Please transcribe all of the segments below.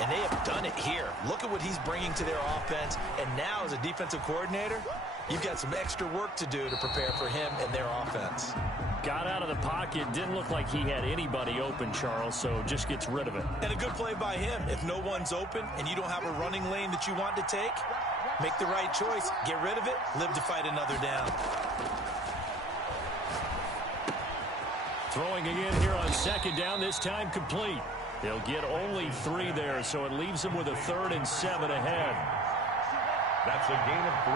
And they have done it here. Look at what he's bringing to their offense. And now as a defensive coordinator, you've got some extra work to do to prepare for him and their offense. Got out of the pocket. Didn't look like he had anybody open, Charles, so just gets rid of it. And a good play by him. If no one's open and you don't have a running lane that you want to take, make the right choice. Get rid of it. Live to fight another down. Throwing again here on second down, this time complete. They'll get only 3 there, so it leaves them with a 3rd and 7 ahead. That's a gain of 3.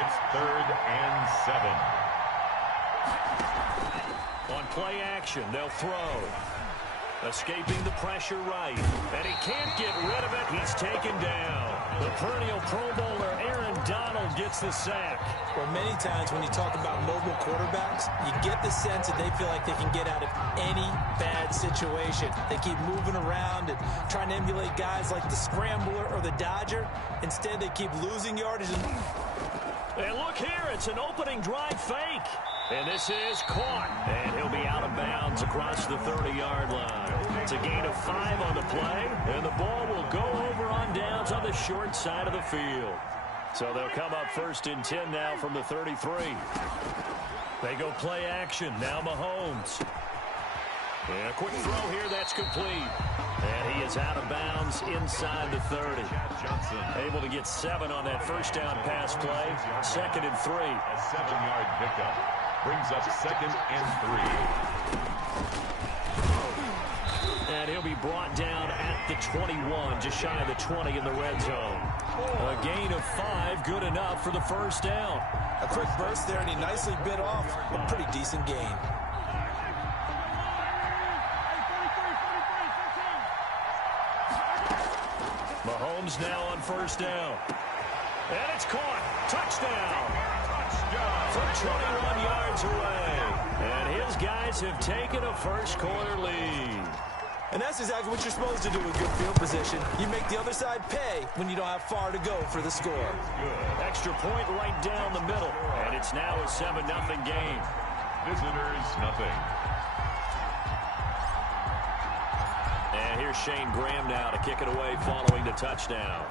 It's 3rd and 7. On play action, they'll throw. Escaping the pressure right. And he can't get rid of it. He's taken down. The perennial Pro Bowler Aaron Donald gets the sack. Well, many times when you talk about mobile quarterbacks, you get the sense that they feel like they can get out of any bad situation. They keep moving around and trying to emulate guys like the Scrambler or the Dodger. Instead, they keep losing yardage. And look here, it's an opening drive fake. And this is caught. And he'll be out of bounds across the 30-yard line. It's a gain of 5 on the play. And the ball will go over on downs on the short side of the field. So they'll come up 1st and 10 now from the 33. They go play action. Now Mahomes. And a quick throw here. That's complete. And he is out of bounds inside the 30. Johnson able to get 7 on that first down pass play. 2nd and 3. A 7-yard pickup. Brings up 2nd and 3. And he'll be brought down at the 21, just shy of the 20 in the red zone. A gain of 5, good enough for the first down. A quick burst there, and he nicely bit off a pretty decent gain. Mahomes now on first down. And it's caught. Touchdown. From 21 yards away. And his guys have taken a first-quarter lead. And that's exactly what you're supposed to do with good field position. You make the other side pay when you don't have far to go for the score. Extra point right down the middle. And it's now a 7-0 game. Visitors, nothing. And here's Shane Graham now to kick it away following the touchdown.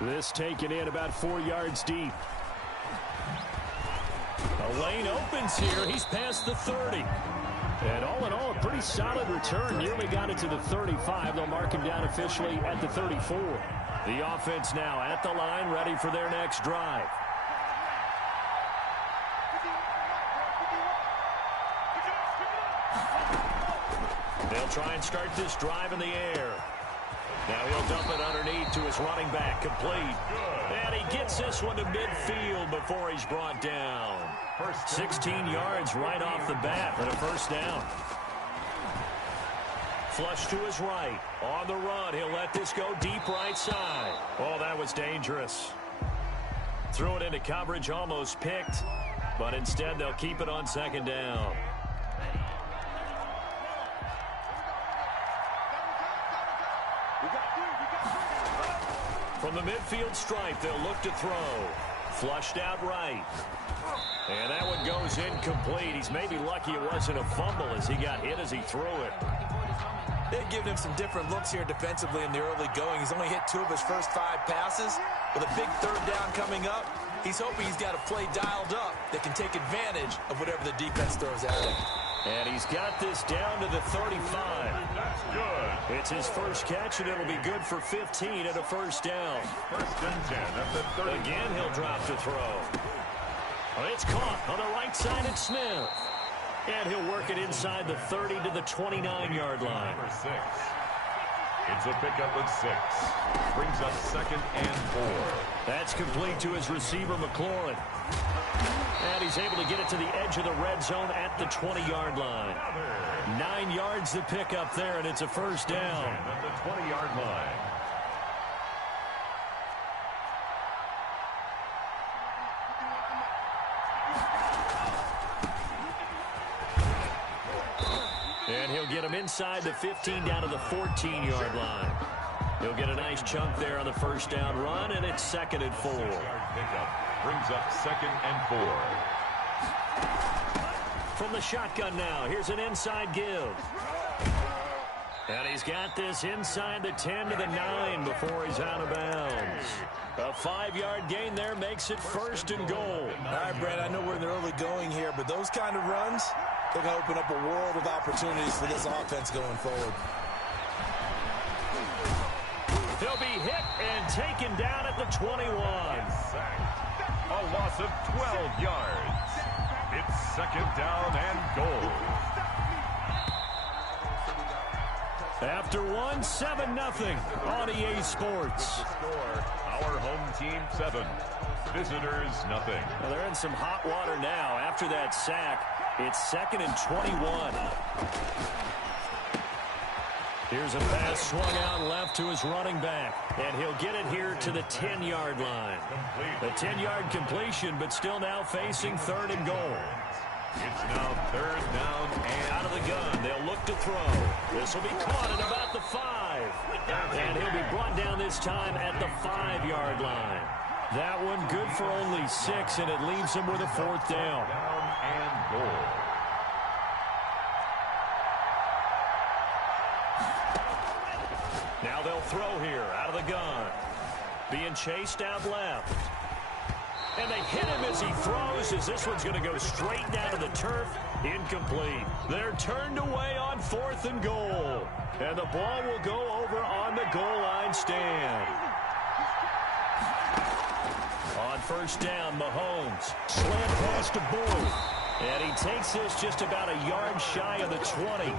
This taken in about 4 yards deep. A lane opens here. He's past the 30. And all in all, a pretty solid return. Nearly got it to the 35. They'll mark him down officially at the 34. The offense now at the line, ready for their next drive. They'll try and start this drive in the air. Now he'll dump it underneath to his running back, complete. And he gets this one to midfield before he's brought down. 16 yards right off the bat and a first down. Flush to his right. On the run, he'll let this go deep right side. Oh, that was dangerous. Threw it into coverage, almost picked. But instead, they'll keep it on 2nd down. From the midfield stripe, they'll look to throw. Flushed out right. And that one goes incomplete. He's maybe lucky it wasn't a fumble as he got hit as he threw it. They've given him some different looks here defensively in the early going. He's only hit 2 of his first 5 passes. With a big 3rd down coming up, he's hoping he's got a play dialed up that can take advantage of whatever the defense throws at him. And he's got this down to the 35. That's good. It's his first catch, and it'll be good for 15 at a first down. 1st and 10 at the 30. Again, he'll drop to throw. It's caught on the right side at Smith. And he'll work it inside the 30 to the 29-yard line. Number 6. It's a pickup of 6. Brings up 2nd and 4. That's complete to his receiver, McLaurin. And he's able to get it to the edge of the red zone at the 20-yard line. 9 yards to pick up there, and it's a first down. At the 20-yard line. And he'll get him inside the 15 down to the 14-yard line. He'll get a nice chunk there on the first down run, and it's 2nd and 4. Pickup brings up 2nd and 4. From the shotgun now, here's an inside give. he's got this inside the 10 to the 9 before he's out of bounds. A 5-yard gain there makes it 1st and goal. All right, Brad, I know we're in the early going here, but those kind of runs, they're going to open up a world of opportunities for this offense going forward. He'll be hit and taken down at the 21. A loss of 12 yards. It's 2nd down and goal. After 1, 7-0 on EA Sports. Score, our home team 7, visitors nothing. Well, they're in some hot water now. After that sack, it's 2nd and 21. Here's a pass swung out left to his running back, and he'll get it here to the 10-yard line. The 10-yard completion, but still now facing 3rd and goal. It's now 3rd down and out of the gun. They'll look to throw. This will be caught at about the 5. And he'll be brought down this time at the 5-yard line. That one good for only 6, and it leaves him with a 4th down. Down and goal. Now they'll throw here out of the gun. Being chased out left. And they hit him as he throws, as this one's going to go straight down to the turf. Incomplete. They're turned away on 4th and goal. And the ball will go over on the goal line stand. On 1st down, Mahomes. Slant pass to Bull. And he takes this just about a yard shy of the 20.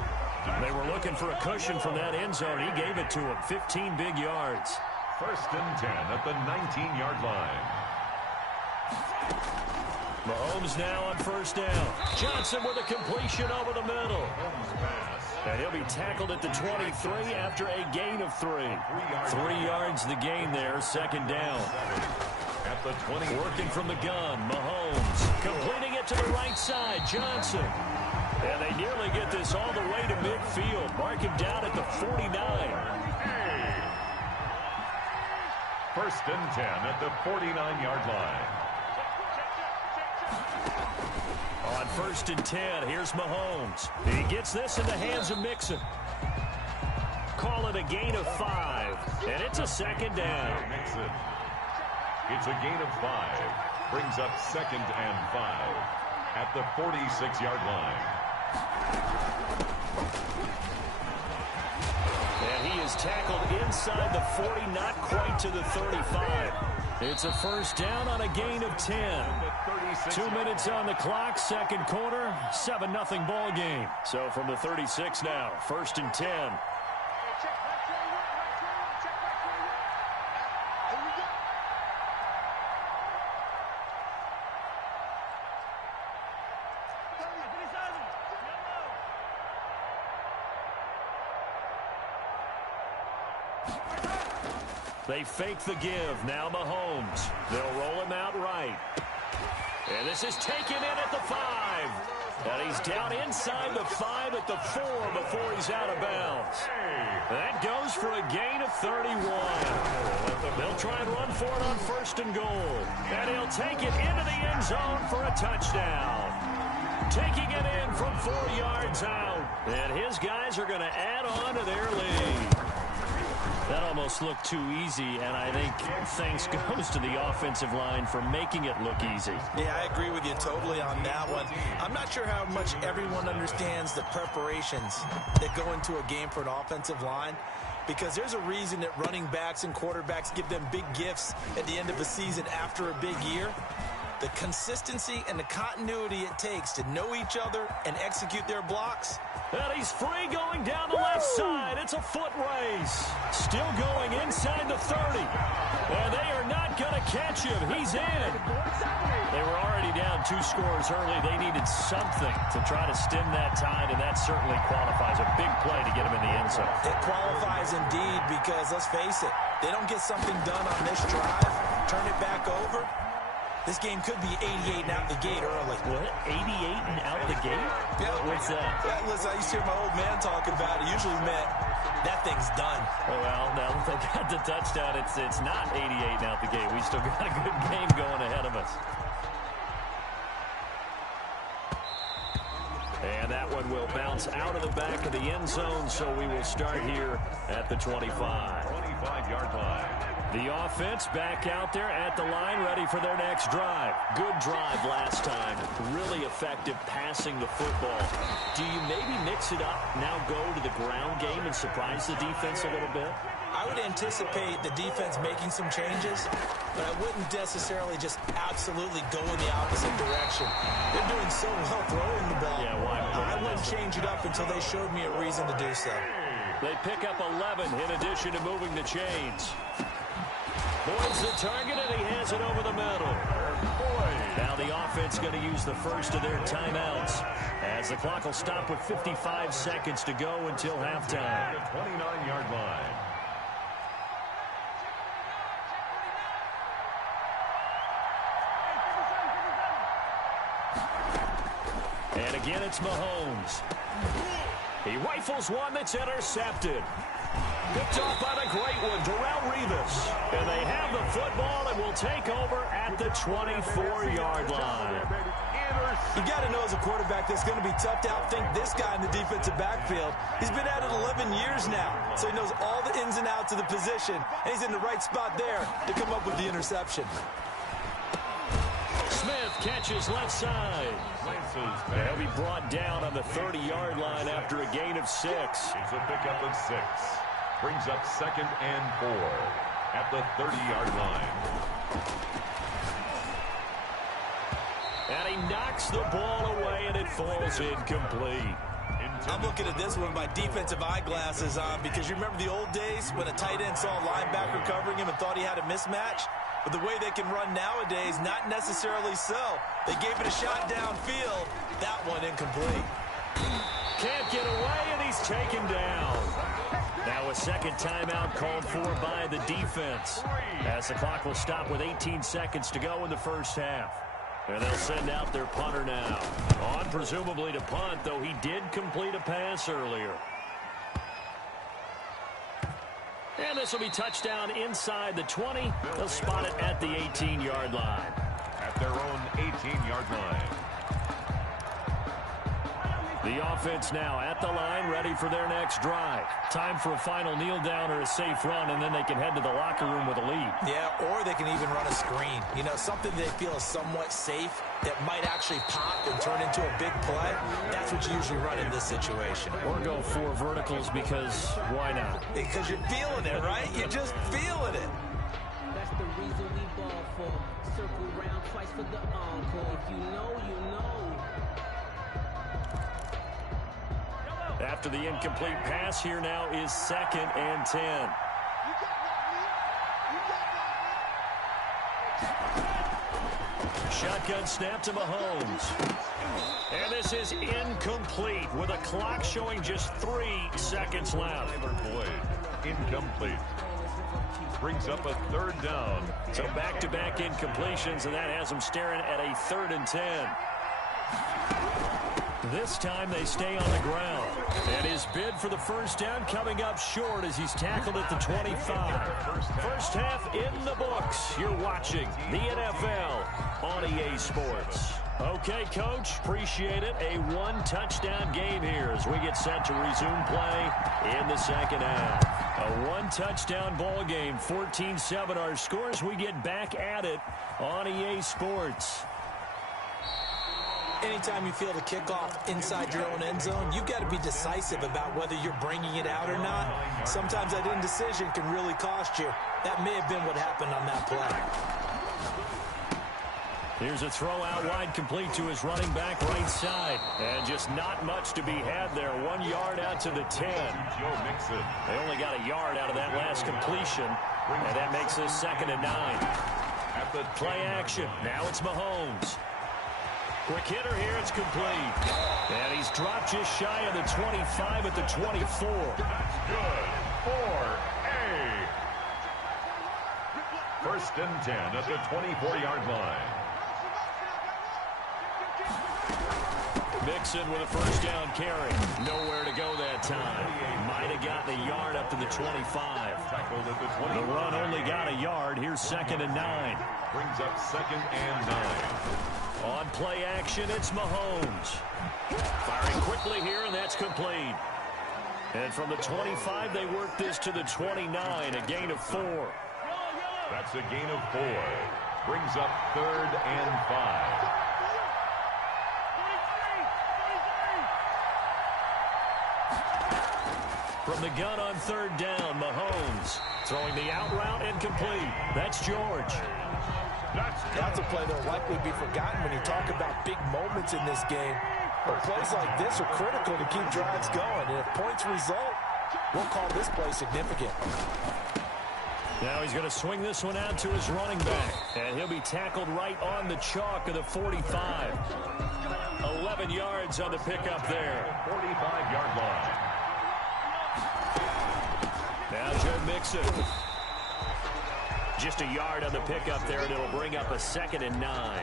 They were looking for a cushion from that end zone. He gave it to him. 15 big yards. 1st and 10 at the 19-yard line. Mahomes now on 1st down. Johnson with a completion over the middle. And he'll be tackled at the 23 after a gain of 3. 3 yards the gain there, 2nd down. At the 20. Working from the gun, Mahomes. Completing it to the right side, Johnson. And they nearly get this all the way to midfield. Mark him down at the 49. 1st and 10 at the 49-yard line. On 1st and 10, here's Mahomes. He gets this in the hands of Mixon. Call it a gain of 5, and it's a 2nd down. Mixon. It's a gain of 5. Brings up 2nd and 5 at the 46-yard line. And he is tackled inside the 40, not quite to the 35. It's a 1st down on a gain of 10. 2 minutes on the clock, 2nd quarter, 7-0 ball game. So from the 36 now, 1st and 10. They fake the give. Now Mahomes. They'll roll him out right. And this is taken in at the 5. And he's down inside the 5 at the 4 before he's out of bounds. That goes for a gain of 31. They'll try and run for it on 1st and goal. And he'll take it into the end zone for a touchdown. Taking it in from 4 yards out. And his guys are going to add on to their lead. That almost looked too easy, and I think thanks goes to the offensive line for making it look easy. Yeah, I agree with you totally on that one. I'm not sure how much everyone understands the preparations that go into a game for an offensive line, because there's a reason that running backs and quarterbacks give them big gifts at the end of a season after a big year. The consistency and the continuity it takes to know each other and execute their blocks. And he's free going down the left side. It's a foot race. Still going inside the 30. And they are not going to catch him. He's in. They were already down 2 scores early. They needed something to try to stem that tide, and that certainly qualifies. A big play to get him in the end zone. It qualifies indeed, because let's face it, they don't get something done on this drive, turn it back over. This game could be 88 and out the gate early. What? 88 and out the gate? Yeah. What's that? Yeah, listen, I used to hear my old man talk about it. Usually meant that thing's done. Oh, well, now that they got the touchdown, it's not 88 and out the gate. We still got a good game going ahead of us. And And that one will bounce out of the back of the end zone, so we will start here at the 25. 25-yard line. The offense back out there at the line, ready for their next drive. Good drive last time. Really effective passing the football. Do you maybe mix it up, now go to the ground game and surprise the defense a little bit? I would anticipate the defense making some changes, but I wouldn't necessarily just absolutely go in the opposite direction. They're doing so well throwing the ball. Yeah, why? I wouldn't change it up until they showed me a reason to do so. They pick up 11 in addition to moving the chains. Boyd's the target, and he has it over the middle. Now the offense going to use the first of their timeouts as the clock will stop with 55 seconds to go until halftime. 29-yard line. And again, it's Mahomes. He rifles one that's intercepted. Picked off by the great one, Darrelle Revis. And they have the football and will take over at the 24-yard line. You got to know as a quarterback that's going to be tough to outthink this guy in the defensive backfield. He's been at it 11 years now, so he knows all the ins and outs of the position, and he's in the right spot there to come up with the interception. Smith catches left side. He'll be brought down on the 30-yard line after a gain of 6. It's a pickup of 6. Brings up 2nd and 4 at the 30-yard line. And he knocks the ball away, and it falls incomplete. I'm looking at this one with my defensive eyeglasses on because you remember the old days when a tight end saw a linebacker covering him and thought he had a mismatch? But the way they can run nowadays, not necessarily so. They gave it a shot downfield. That one incomplete. Can't get away, and he's taken down. Now a second timeout called for by the defense as the clock will stop with 18 seconds to go in the first half. And they'll send out their punter now. On presumably to punt, though he did complete a pass earlier. And this will be touchdown inside the 20. They'll spot it at the 18-yard line. At their own 18-yard line. The offense now at the line, ready for their next drive. Time for a final kneel down or a safe run, and then they can head to the locker room with a lead. Yeah, or they can even run a screen. You know, something they feel is somewhat safe that might actually pop and turn into a big play. That's what you usually run in this situation. Or go 4 verticals because why not? Because you're feeling it, right? You're just feeling it. That's the reason we ball for. Circle round twice for the encore. If you know, you know. After the incomplete pass, here now is 2nd and 10. Shotgun snap to Mahomes. And this is incomplete with a clock showing just 3 seconds left. Incomplete. Brings up a 3rd down. So back-to-back incompletions, and that has them staring at a 3rd and 10. This time they stay on the ground. And his bid for the first down coming up short as he's tackled at the 25. First half in the books. You're watching the NFL on EA Sports. Okay, Coach, appreciate it. A 1-touchdown game here as we get set to resume play in the second half. A 1-touchdown ball game, 14-7 our scores. We get back at it on EA Sports. Anytime you feel the kickoff inside your own end zone, you've got to be decisive about whether you're bringing it out or not. Sometimes that indecision can really cost you. That may have been what happened on that play. Here's a throw out wide, complete to his running back right side. And just not much to be had there. 1 yard out to the 10. Joe Mixon. They only got a yard out of that last completion. And that makes this 2nd and 9. At the Play action. Now it's Mahomes. Quick hitter here, it's complete. And he's dropped just shy of the 25 at the 24. That's good for a 1st and 10 at the 24-yard line. Mixon with a first down carry. Nowhere to go that time. Might have gotten a yard up to the 25. Tackled at the 20. The run only got a yard. Here's 2nd and 9. Brings up 2nd and 9. On play action, it's Mahomes. Firing quickly here, and that's complete. And from the 25, they work this to the 29, a gain of 4. That's a gain of 4. Brings up 3rd and 5. From the gun on 3rd down, Mahomes throwing the out route incomplete. That's George. That's a play that will likely be forgotten when you talk about big moments in this game. But plays like this are critical to keep drives going. And if points result, we'll call this play significant. Now he's going to swing this one out to his running back. And he'll be tackled right on the chalk of the 45. 11 yards on the pickup there. 45-yard line. Now Joe Mixon. Just a yard on the pickup there, and it'll bring up a 2nd and 9.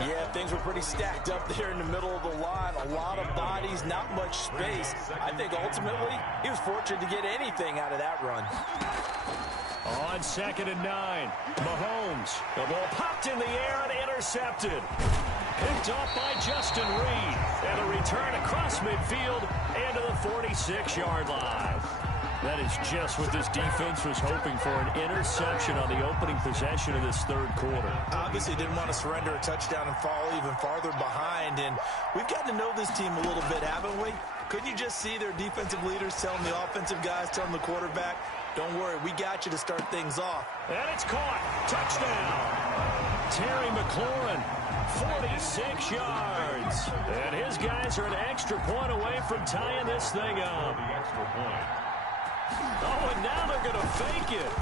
Yeah, things were pretty stacked up there in the middle of the line. A lot of bodies, not much space. I think ultimately he was fortunate to get anything out of that run. On 2nd and 9, Mahomes. The ball popped in the air and intercepted. Picked off by Justin Reed. And a return across midfield into the 46-yard line. That is just what this defense was hoping for, an interception on the opening possession of this 3rd quarter. Obviously didn't want to surrender a touchdown and fall even farther behind. And we've gotten to know this team a little bit, haven't we? Couldn't you just see their defensive leaders telling the offensive guys, telling the quarterback, don't worry, we got you to start things off. And it's caught. Touchdown. Terry McLaurin, 46 yards. And his guys are an extra point away from tying this thing up. The extra point. Oh, and now they're going to fake it.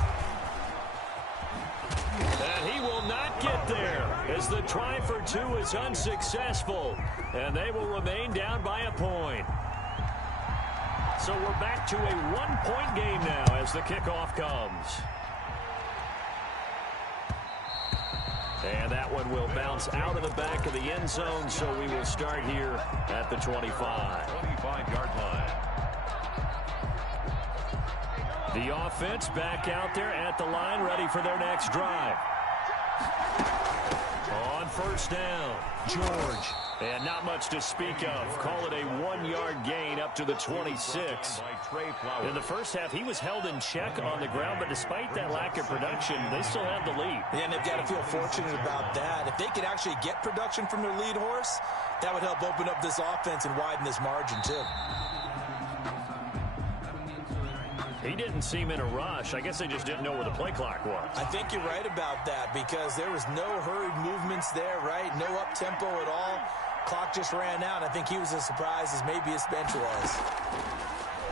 And he will not get there as the try for 2 is unsuccessful. And they will remain down by a point. So we're back to a 1-point game now as the kickoff comes. And that one will bounce out of the back of the end zone, so we will start here at the 25. 25-yard line. The offense back out there at the line, ready for their next drive. On 1st down, George. And not much to speak of. Call it a 1-yard gain up to the 26. In the first half, he was held in check on the ground, but despite that lack of production, they still have the lead. Yeah, and they've got to feel fortunate about that. If they could actually get production from their lead horse, that would help open up this offense and widen this margin, too. He didn't seem in a rush. I guess they just didn't know where the play clock was. I think you're right about that because there was no hurried movements there, right? No up-tempo at all. Clock just ran out. I think he was as surprised as maybe his bench was.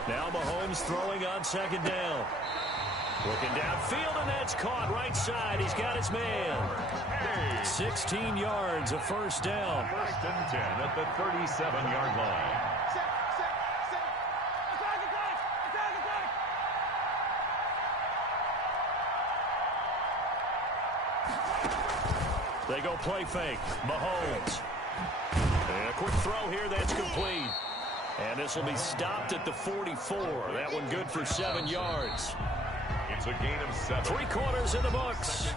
Now Mahomes throwing on 2nd down. Looking downfield, and that's caught right side. He's got his man. 16 yards, a 1st down. 1st and 10 at the 37-yard line. They go play fake. Mahomes. And a quick throw here, that's complete. And this will be stopped at the 44. That one good for 7 yards. It's a gain of 7. 3 quarters in the books.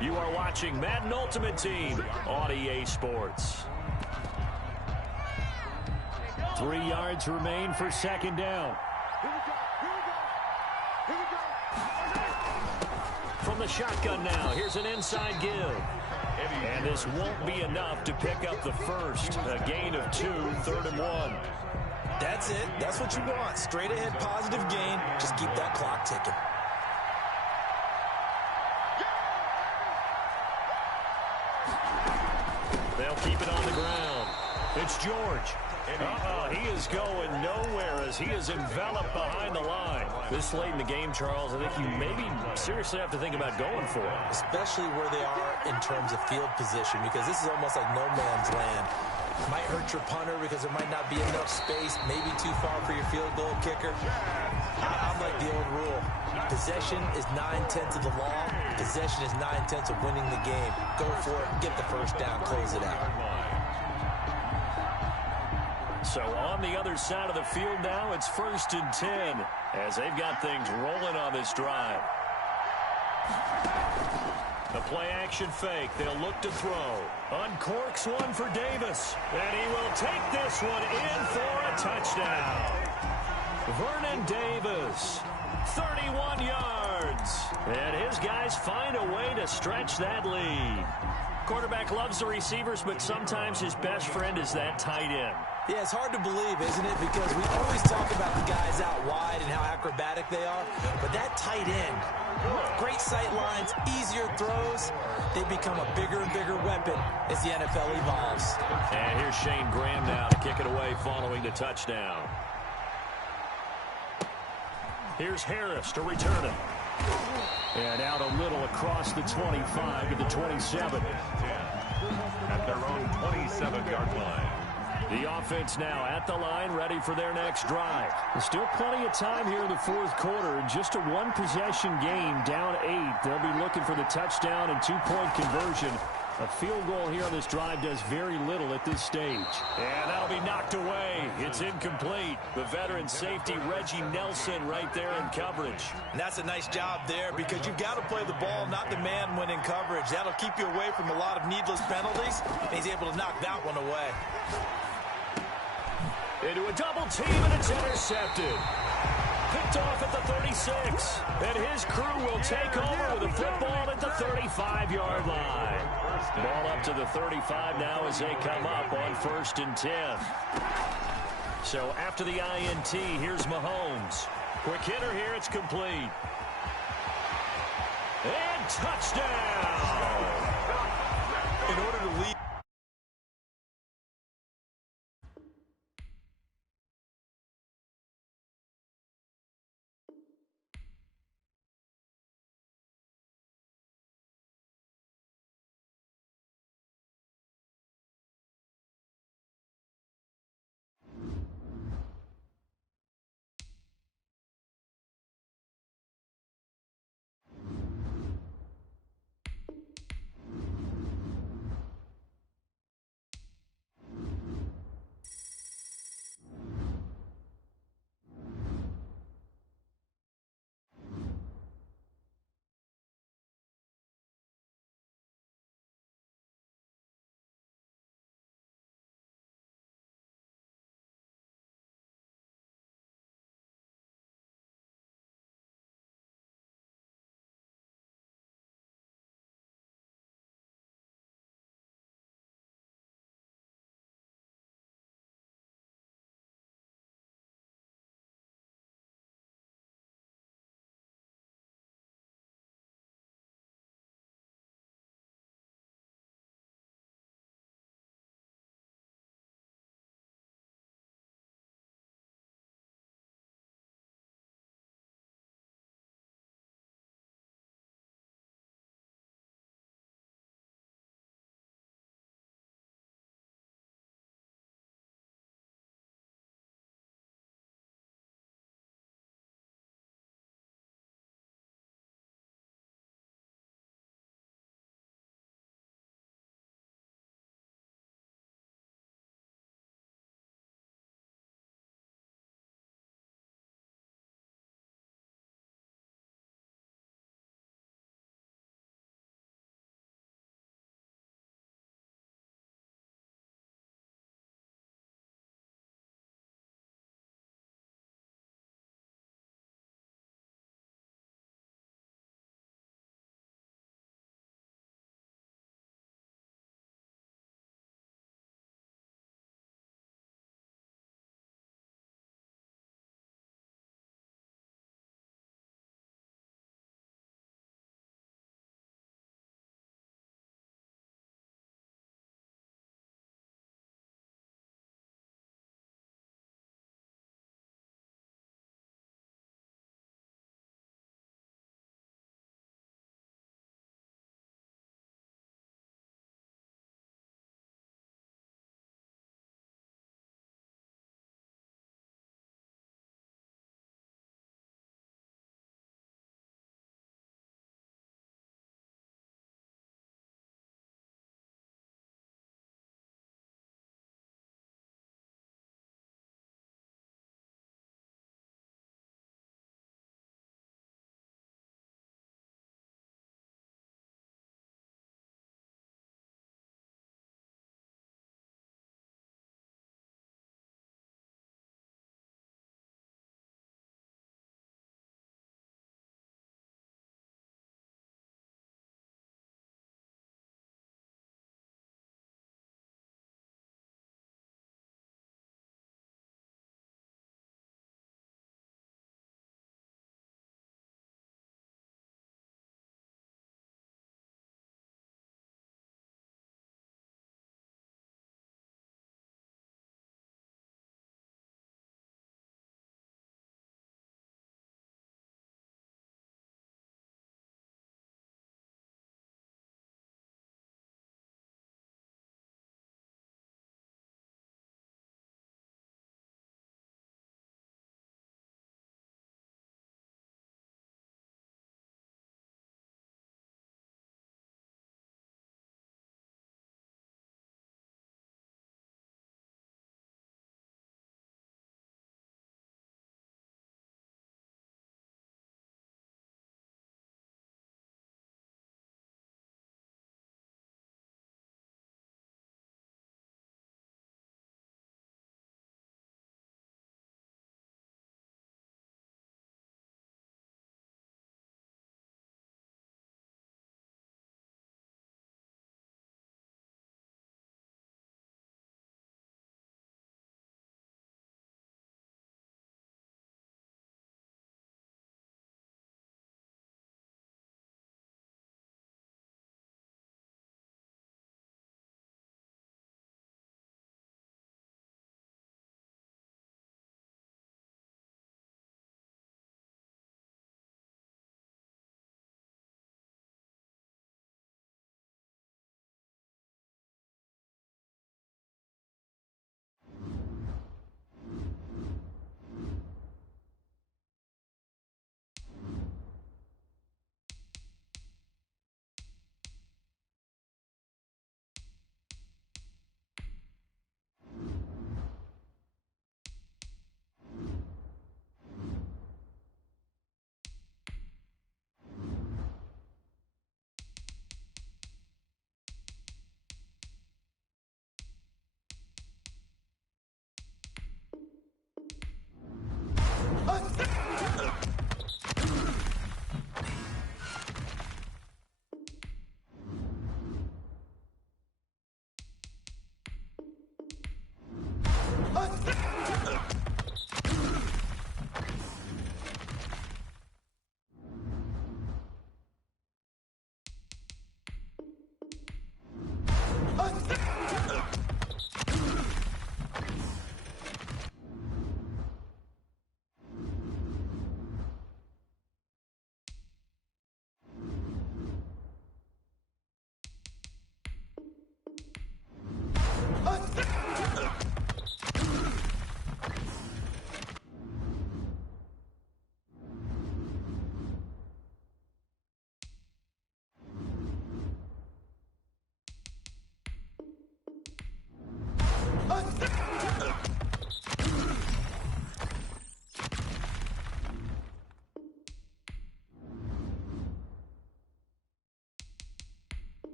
You are watching Madden Ultimate Team on EA Sports. 3 yards remain for 2nd down. From the shotgun now, here's an inside give. And this won't be enough to pick up the first. A gain of 2, 3rd and 1. That's it. That's what you want. Straight ahead, positive gain. Just keep that clock ticking. They'll keep it on the ground. It's George. He is going nowhere as he is enveloped behind the line. This late in the game, Charles, I think you maybe seriously have to think about going for it. Especially where they are in terms of field position, because this is almost like no man's land. Might hurt your punter because there might not be enough space, maybe too far for your field goal kicker. I'm like the old rule. Possession is 9/10 of the law. Possession is 9/10 of winning the game. Go for it, get the first down, close it out. So on the other side of the field now, it's 1st and 10 as they've got things rolling on this drive. The play-action fake. They'll look to throw. Uncorks one for Davis. And he will take this one in for a touchdown. Vernon Davis, 31 yards. And his guys find a way to stretch that lead. Quarterback loves the receivers, but sometimes his best friend is that tight end. Yeah, it's hard to believe, isn't it? Because we always talk about the guys out wide and how acrobatic they are. But that tight end, great sight lines, easier throws, they become a bigger and bigger weapon as the NFL evolves. And here's Shane Graham now to kick it away following the touchdown. Here's Harris to return it. And out a little across the 25 to the 27. At their own 27-yard line. The offense now at the line, ready for their next drive. There's still plenty of time here in the fourth quarter. Just a one-possession game, down 8. They'll be looking for the touchdown and two-point conversion. A field goal here on this drive does very little at this stage. And that'll be knocked away. It's incomplete. The veteran safety, Reggie Nelson, right there in coverage. And that's a nice job there because you've got to play the ball, not the man when in coverage. That'll keep you away from a lot of needless penalties. And he's able to knock that one away. Into a double team, and it's intercepted. Picked off at the 36. And his crew will take over with a football at the 35-yard line. Ball up to the 35 now as they come up on 1st and 10. So after the INT, here's Mahomes. Quick hitter here, it's complete. And touchdown! In order to lead.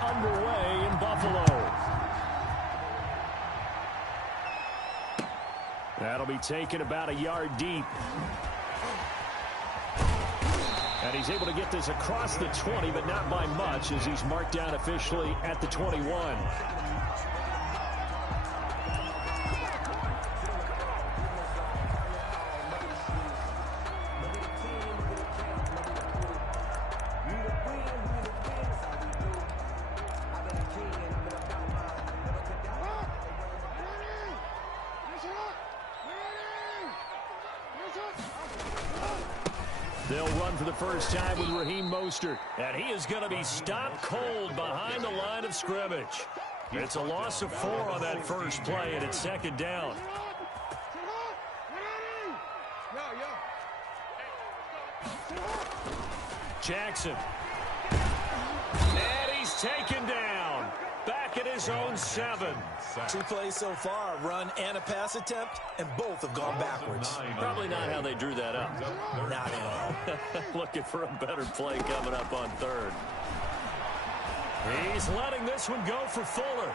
are underway in Buffalo. That'll be taken about a yard deep. And he's able to get this across the 20, but not by much, as he's marked down officially at the 21. They'll run for the first time with Raheem Mostert, and he is going to be stopped cold behind the line of scrimmage. It's a loss of 4 on that first play, and it's second down. Jackson. And he's taken down. Back at his own 7. 2 plays so far, a run and a pass attempt, and both have gone backwards. Probably not how they drew that up. Not at all. Looking for a better play coming up on 3rd. He's letting this one go for Fuller.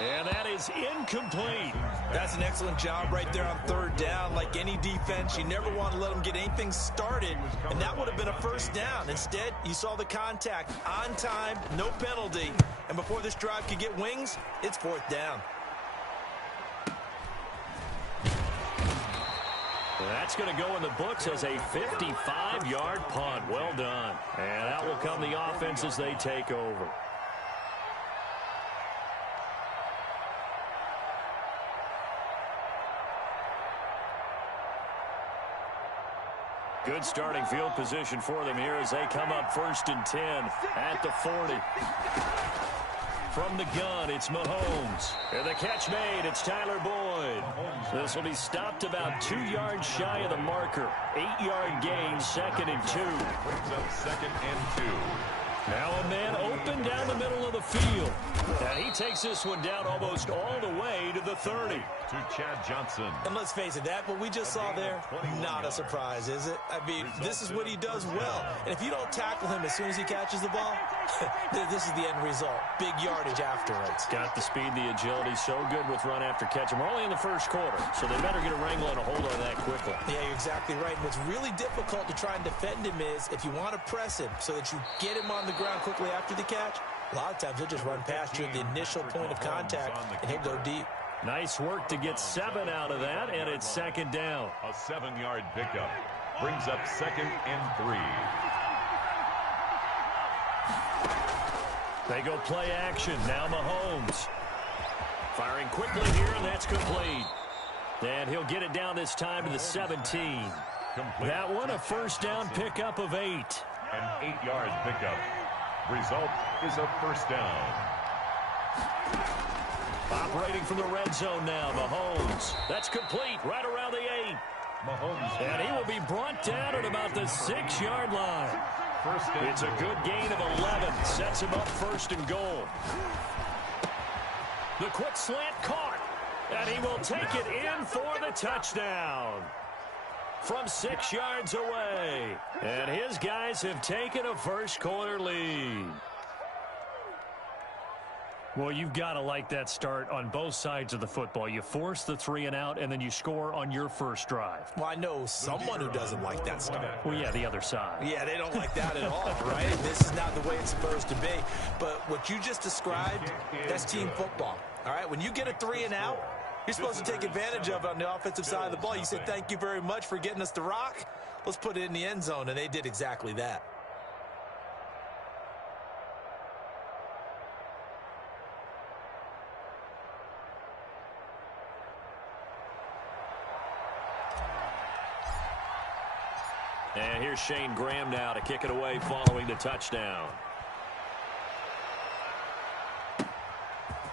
And that is incomplete. That's an excellent job right there on 3rd down. Like any defense, you never want to let them get anything started, and that would have been a first down. Instead, you saw the contact on time, no penalty, and before this drive could get wings, it's 4th down. That's going to go in the books as a 55-yard punt. Well done. And out will come the offense as they take over. Good starting field position for them here as they come up 1st and 10 at the 40. From the gun, it's Mahomes. And the catch made, it's Tyler Boyd. This will be stopped about 2 yards shy of the marker. 8-yard gain, 2nd and 2. Brings up 2nd and 2. Now a man open down the middle of the field. And he takes this one down almost all the way to the 30. To Chad Johnson. And let's face it, that what we just saw there, not a surprise, is it? I mean, this is what he does well. And if you don't tackle him as soon as he catches the ball, this is the end result. Big yardage afterwards. Got the speed, the agility, so good with run after catch. And we're only in the first quarter, so they better get a wrangle and a hold on that quickly. Yeah, you're exactly right. And what's really difficult to try and defend him is if you want to press him so that you get him on the ground quickly after the catch, a lot of times he'll just run past you at the initial point of contact, and he'll go deep. Nice work to get 7 out of that, and it's 2nd down. A 7-yard pickup. Brings up 2nd and 3. They go play action. Now Mahomes. Firing quickly here, and that's complete. And he'll get it down this time to the 17. Complete. That one a first down pickup of 8. An 8-yard pickup. Result is a first down. Operating from the red zone now, Mahomes. That's complete right around the 8. Mahomes. And he will be brought down at about the 6-yard line. It's a good gain of 11. Sets him up 1st and goal. The quick slant caught. And he will take it in for the touchdown. From 6 yards away. And his guys have taken a first quarter lead. Well, you've got to like that start on both sides of the football. You force the 3 and out, and then you score on your first drive. Well, I know someone who doesn't like that start. Well, yeah, the other side. Yeah, they don't like that at all, right? This is not the way it's supposed to be. But what you just described, that's team football. All right, when you get a 3 and out, you're supposed to take advantage of it on the offensive side of the ball. You said, thank you very much for getting us the rock. Let's put it in the end zone, and they did exactly that. And here's Shane Graham now to kick it away following the touchdown.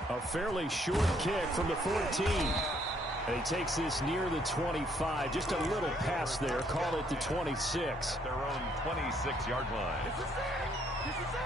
A fairly short kick from the 14. And he takes this near the 25. Just a little pass there. Call it the 26. Their own 26-yard line. This is it.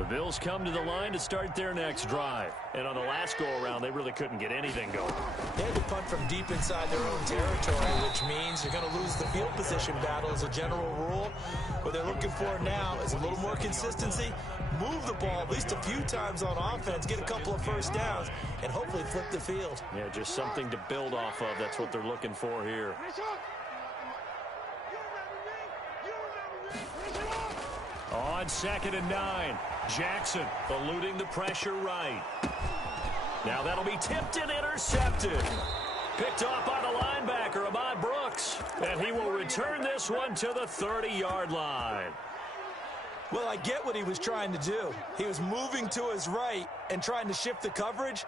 The Bills come to the line to start their next drive. And on the last go-around, they really couldn't get anything going. They had to punt from deep inside their own territory, which means you're going to lose the field position battle as a general rule. What they're looking for now is a little more consistency, move the ball at least a few times on offense, get a couple of first downs, and hopefully flip the field. Yeah, just something to build off of. That's what they're looking for here. On 2nd and 9, Jackson eluding the pressure right. Now that'll be tipped and intercepted. Picked off by the linebacker, Ahmad Brooks. And he will return this one to the 30-yard line. Well, I get what he was trying to do. He was moving to his right and trying to shift the coverage,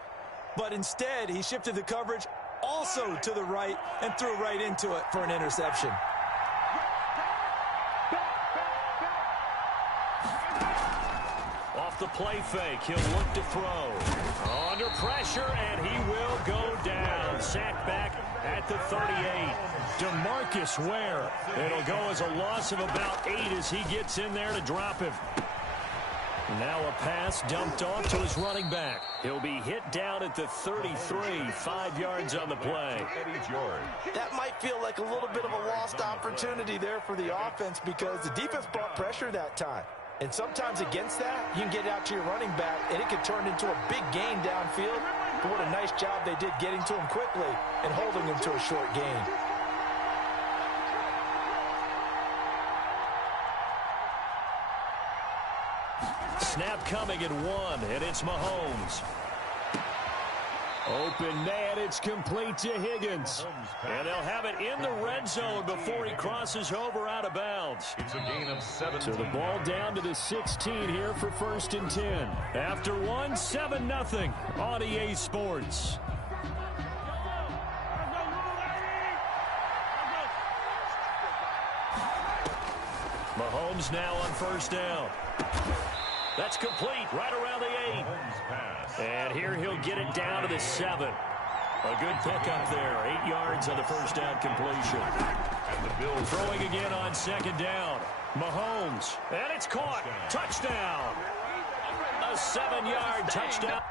but instead he shifted the coverage also to the right and threw right into it for an interception. Off the play fake, he'll look to throw. Under pressure, and he will go down. Sacked back at the 38. DeMarcus Ware. It'll go as a loss of about 8 as he gets in there to drop him. Now a pass dumped off to his running back. He'll be hit down at the 33, 5 yards on the play. That might feel like a little bit of a lost opportunity there for the offense because the defense brought pressure that time. And sometimes against that, you can get out to your running back, and it can turn into a big gain downfield. But what a nice job they did getting to him quickly and holding him to a short gain. Snap coming at 1, and it's Mahomes. Open man, it's complete to Higgins. And they'll have it in the red zone before he crosses over out of bounds. It's a gain of 7. So the ball down to the 16 here for 1st and 10. After 1, 7-0 on EA Sports. Mahomes now on 1st down. That's complete right around the 8. And here he'll get it down to the 7. A good pickup there. 8 yards on the 1st down completion. And the Bills throwing again on 2nd down. Mahomes. And it's caught. Touchdown. A 7-yard touchdown.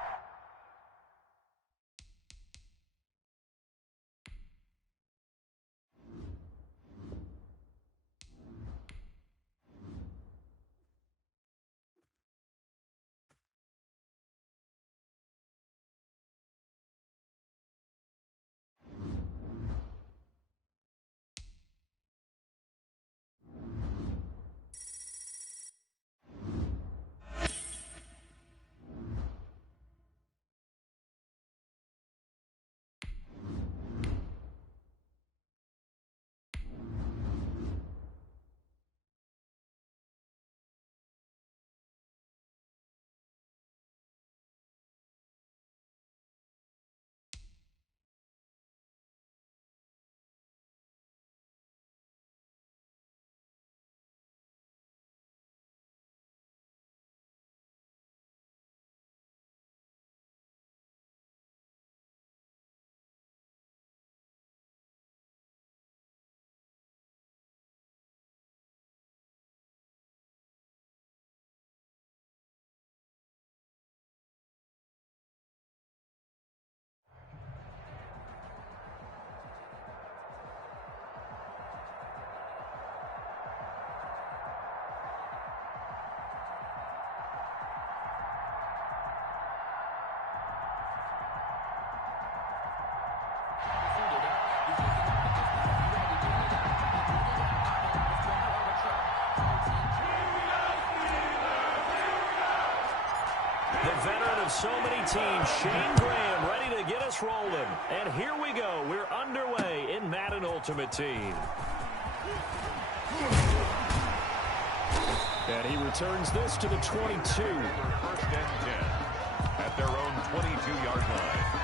The veteran of so many teams, Shane Graham, ready to get us rolling. And here we go. We're underway in Madden Ultimate Team. And he returns this to the 22. 1st and 10 at their own 22-yard line.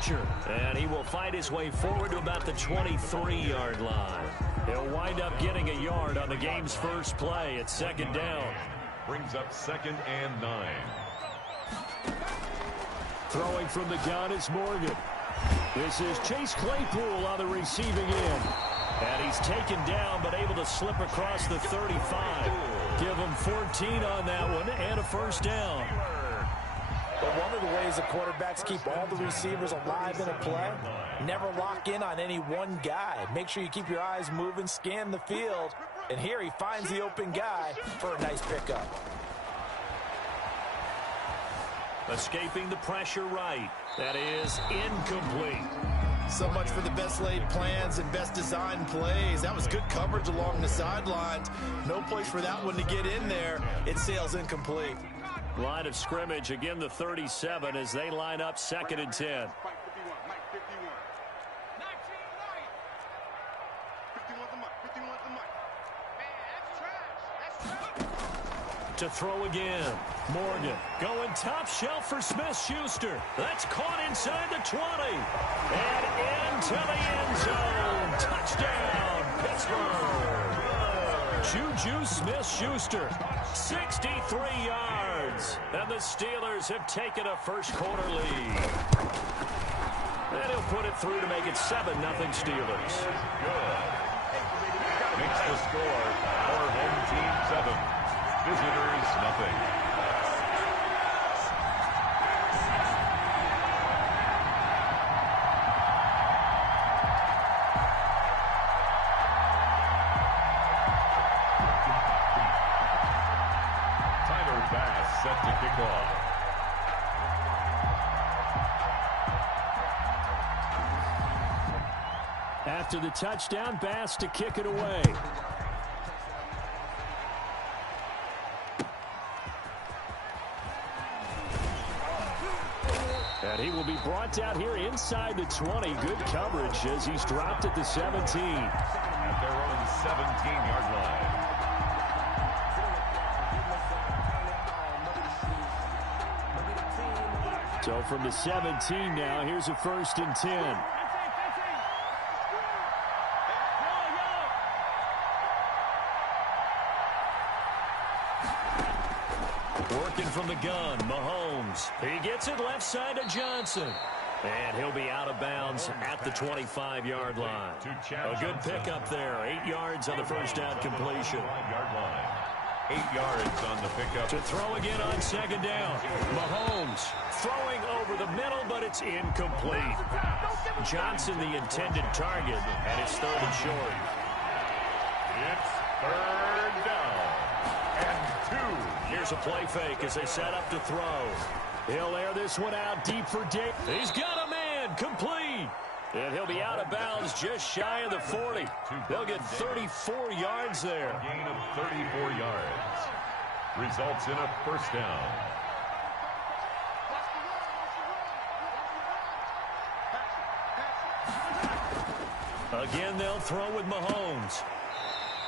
Archer. And he will fight his way forward to about the 23-yard line. He'll wind up getting a yard on the game's first play at second down. Brings up 2nd and 9. Throwing from the gun is Morgan. This is Chase Claypool on the receiving end. And he's taken down but able to slip across the 35. Give him 14 on that one and a first down. But one of the ways the quarterbacks keep all the receivers alive in a play, never lock in on any one guy. Make sure you keep your eyes moving, scan the field. And here he finds the open guy for a nice pickup. Escaping the pressure right. That is incomplete. So much for the best laid plans and best designed plays. That was good coverage along the sidelines. No place for that one to get in there. It sails incomplete. Line of scrimmage, again the 37 as they line up 2nd and 10. To throw again. Morgan going top shelf for Smith-Schuster. That's caught inside the 20. And into the end zone. Touchdown, Pittsburgh. Juju Smith-Schuster, 63 yards. And the Steelers have taken a first-quarter lead. And he'll put it through to make it 7-0 Steelers. Good. Makes the score for home team 7. Visitors, nothing. Tyler Bass set to kick off. After the touchdown, Bass to kick it away. And he will be brought down here inside the 20. Good coverage as he's dropped at the 17. At their own 17-yard line. So from the 17 now, here's a 1st and 10. Working from the gun, Mahomes. He gets it left side to Johnson. And he'll be out of bounds at the 25-yard line. A good pickup there. 8 yards on the first down completion. 5-yard line. 8 yards on the pickup. To throw again on second down. Mahomes throwing over the middle, but it's incomplete. Johnson, the intended target, and it's 3rd and short. It's 3rd down and 2. Here's a play fake as they set up to throw. He'll air this one out deep for Dick. He's got a man, complete. And he'll be out of bounds just shy of the 40. They'll get 34 yards there. A gain of 34 yards. Results in a first down. Again, they'll throw with Mahomes.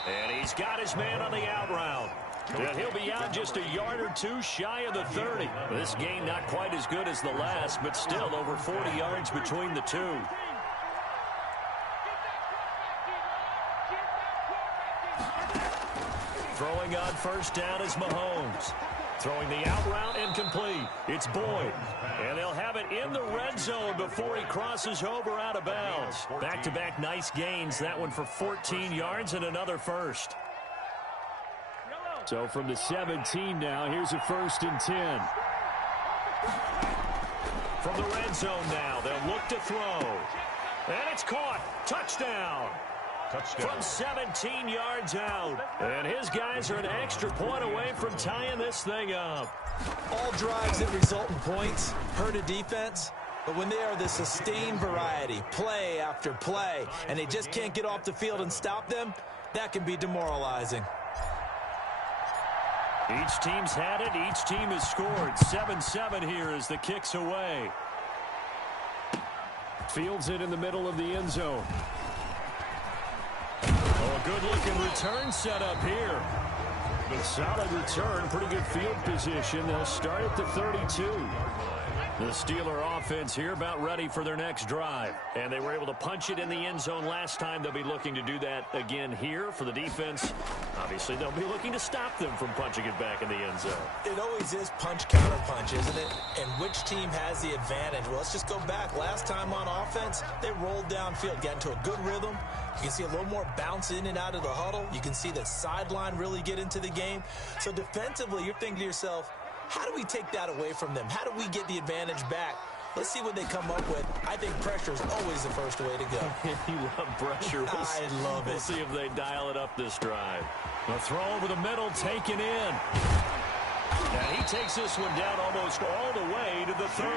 And he's got his man on the out route. And he'll be out just a yard or two shy of the 30. This gain not quite as good as the last, but still over 40 yards between the two. Throwing on first down is Mahomes. Throwing the out route incomplete. It's Boyd. And they'll have it in the red zone before he crosses over out of bounds. Back-to-back nice gains. That one for 14 yards and another first. So from the 17 now, here's a 1st and 10. From the red zone now, they'll look to throw. And it's caught. Touchdown. From 17 yards out. And his guys are an extra point away from tying this thing up. All drives that result in points hurt a defense, but when they are the sustained variety, play after play, and they just can't get off the field and stop them, that can be demoralizing. Each team's had it. Each team has scored. 7-7 here as the kick's away. Fields it in the middle of the end zone. Oh, a good-looking return set up here. A solid return, pretty good field position. They'll start at the 32. The Steeler offense here about ready for their next drive. And they were able to punch it in the end zone last time. They'll be looking to do that again here for the defense. Obviously, they'll be looking to stop them from punching it back in the end zone. It always is punch, counter punch, isn't it? And which team has the advantage? Well, let's just go back. Last time on offense, they rolled downfield, got into a good rhythm. You can see a little more bounce in and out of the huddle. You can see the sideline really get into the game. So defensively, you're thinking to yourself, how do we take that away from them? How do we get the advantage back? Let's see what they come up with. I think pressure is always the first way to go. You love pressure. I love it. We'll see if they dial it up this drive. A throw over the middle, taken in. And he takes this one down almost all the way to the 30.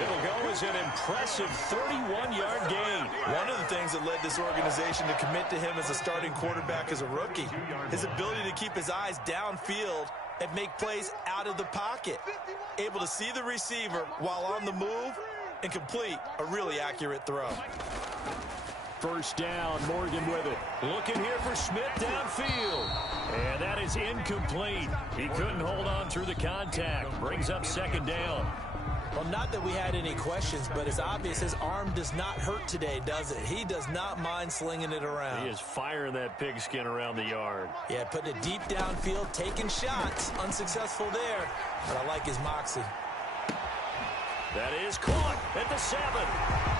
It'll go as an impressive 31-yard gain. One of the things that led this organization to commit to him as a starting quarterback as a rookie, his ability to keep his eyes downfield and make plays out of the pocket. Able to see the receiver while on the move and complete a really accurate throw. First down, Morgan with it. Looking here for Smith downfield. And that is incomplete. He couldn't hold on through the contact. Brings up second down. Well, not that we had any questions, but it's obvious his arm does not hurt today, does it? He does not mind slinging it around. He is firing that pigskin around the yard. Yeah, putting it deep downfield, taking shots. Unsuccessful there, but I like his moxie. That is caught at the 7.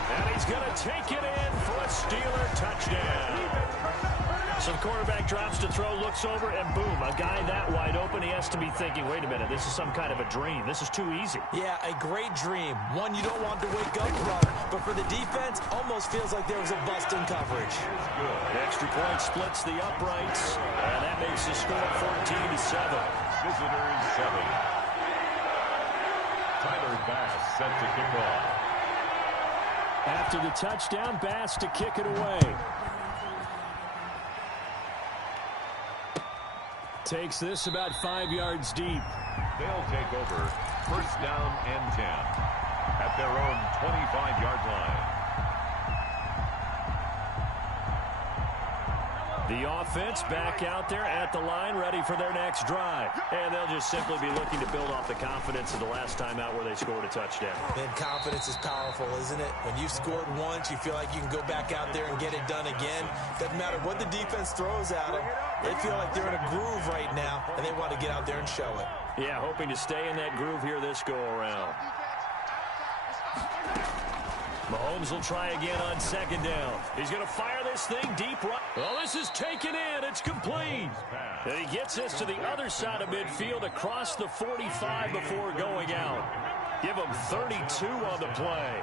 And he's going to take it in for a Steeler touchdown. So the quarterback drops to throw, looks over, and boom, a guy that wide open, he has to be thinking, wait a minute, this is some kind of a dream. This is too easy. Yeah, a great dream. One you don't want to wake up from. But for the defense, almost feels like there was a bust in coverage. The extra point splits the uprights, and that makes the score 14-7. Visitors 7. Tyler Bass set to kick off. After the touchdown, Bass to kick it away. Takes this about 5 yards deep. They'll take over first down and 10 at their own 25-yard line. The offense back out there at the line, ready for their next drive. And they'll just simply be looking to build off the confidence of the last time out where they scored a touchdown. And confidence is powerful, isn't it? When you've scored once, you feel like you can go back out there and get it done again. Doesn't matter what the defense throws at them. They feel like they're in a groove right now, and they want to get out there and show it. Yeah, hoping to stay in that groove here this go-around. Mahomes will try again on second down. He's going to fire this thing deep right. Well, this is taken in. It's complete. And he gets this to the other side of midfield across the 45 before going out. Give him 32 on the play.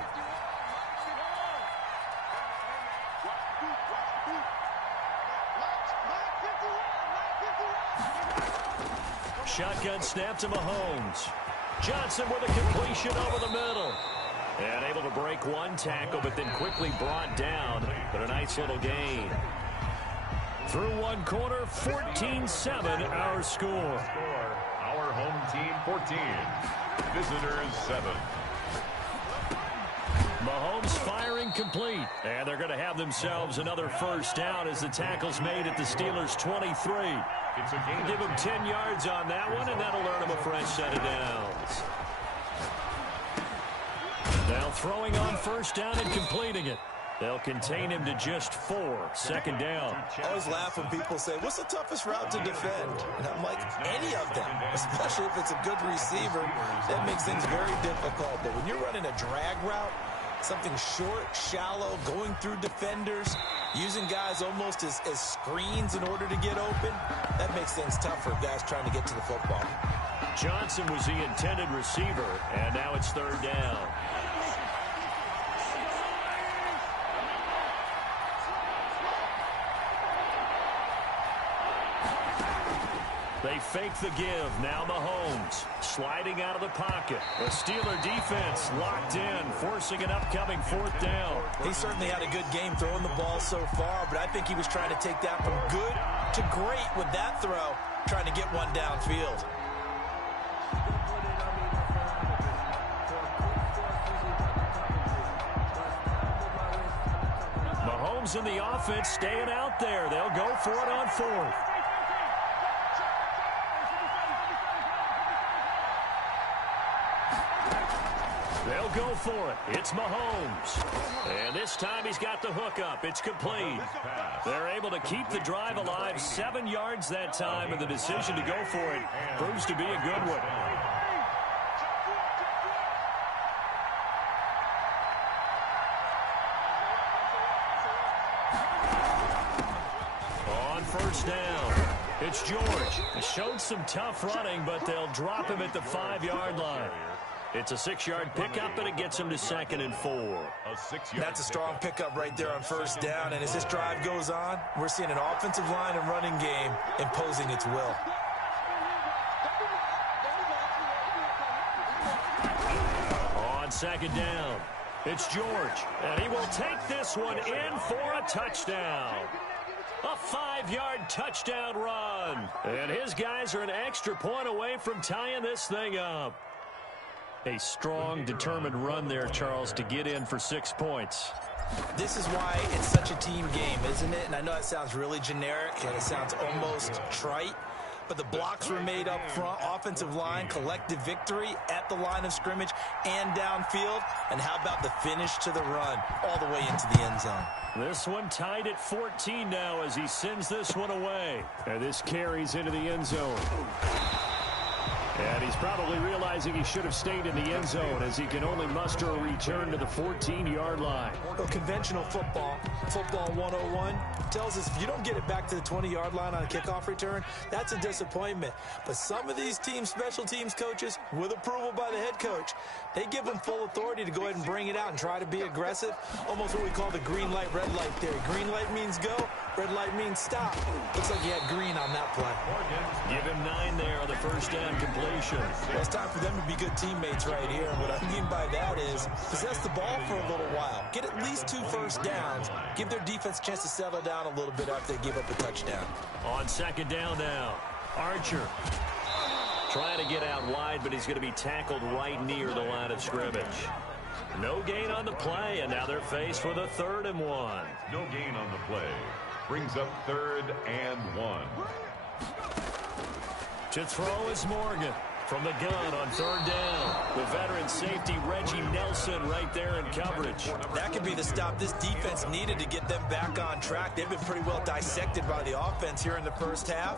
Shotgun snap to Mahomes. Johnson with a completion over the middle. And able to break one tackle, but then quickly brought down. But a nice little gain. Through one quarter, 14-7 our score. Our home team 14. Visitors 7. Mahomes firing complete. And they're going to have themselves another first down as the tackle's made at the Steelers' 23. It's a gain. Give him 10 yards on that one, and that'll earn him a fresh set of downs. Now throwing on first down and completing it. They'll contain him to just 4. Second down. I always laugh when people say, what's the toughest route to defend? And I'm like, any of them, especially if it's a good receiver. That makes things very difficult. But when you're running a drag route, something short, shallow, going through defenders, using guys almost as screens in order to get open, that makes things tough for guys trying to get to the football. Johnson was the intended receiver, and now it's third down. They fake the give. Now Mahomes sliding out of the pocket. The Steeler defense locked in, forcing an upcoming fourth down. He certainly had a good game throwing the ball so far, but I think he was trying to take that from good to great with that throw, trying to get one downfield. Mahomes and the offense staying out there. They'll go for it on fourth. They'll go for it. It's Mahomes. And this time he's got the hookup. It's complete. They're able to keep the drive alive. 7 yards that time, and the decision to go for it proves to be a good one. On first down, it's George. He showed some tough running, but they'll drop him at the 5-yard line. It's a 6-yard pickup, and it gets him to 2nd and 4. That's a strong pickup right there on first down, and as this drive goes on, we're seeing an offensive line and running game imposing its will. On 2nd down, it's George, and he will take this one in for a touchdown. A 5-yard touchdown run, and his guys are an extra point away from tying this thing up. A strong, determined run there, Charles, to get in for 6 points. This is why it's such a team game, isn't it? And I know that sounds really generic, and it sounds almost trite, but the blocks were made up front, offensive line, collective victory at the line of scrimmage and downfield. And how about the finish to the run all the way into the end zone? This one tied at 14 now as he sends this one away. And this carries into the end zone. And he's probably realizing he should have stayed in the end zone as he can only muster a return to the 14-yard line. Well, conventional football 101, tells us if you don't get it back to the 20-yard line on a kickoff return, that's a disappointment. But some of these teams, special teams coaches, with approval by the head coach, they give them full authority to go ahead and bring it out and try to be aggressive. Almost what we call the green light, red light theory. Green light means go, red light means stop. Looks like he had green on that play. Give him 9 there on the first down completion. Well, it's time for them to be good teammates right here. And what I mean by that is possess the ball for a little while. Get at least 2 first downs. Give their defense a chance to settle down a little bit after they give up a touchdown. On 2nd down now, Archer trying to get out wide, but he's going to be tackled right near the line of scrimmage. No gain on the play, and now they're faced with a 3rd and 1. No gain on the play. Brings up 3rd and 1. To throw is Morgan from the gun on 3rd down. The veteran safety Reggie Nelson right there in coverage. That could be the stop this defense needed to get them back on track. They've been pretty well dissected by the offense here in the first half.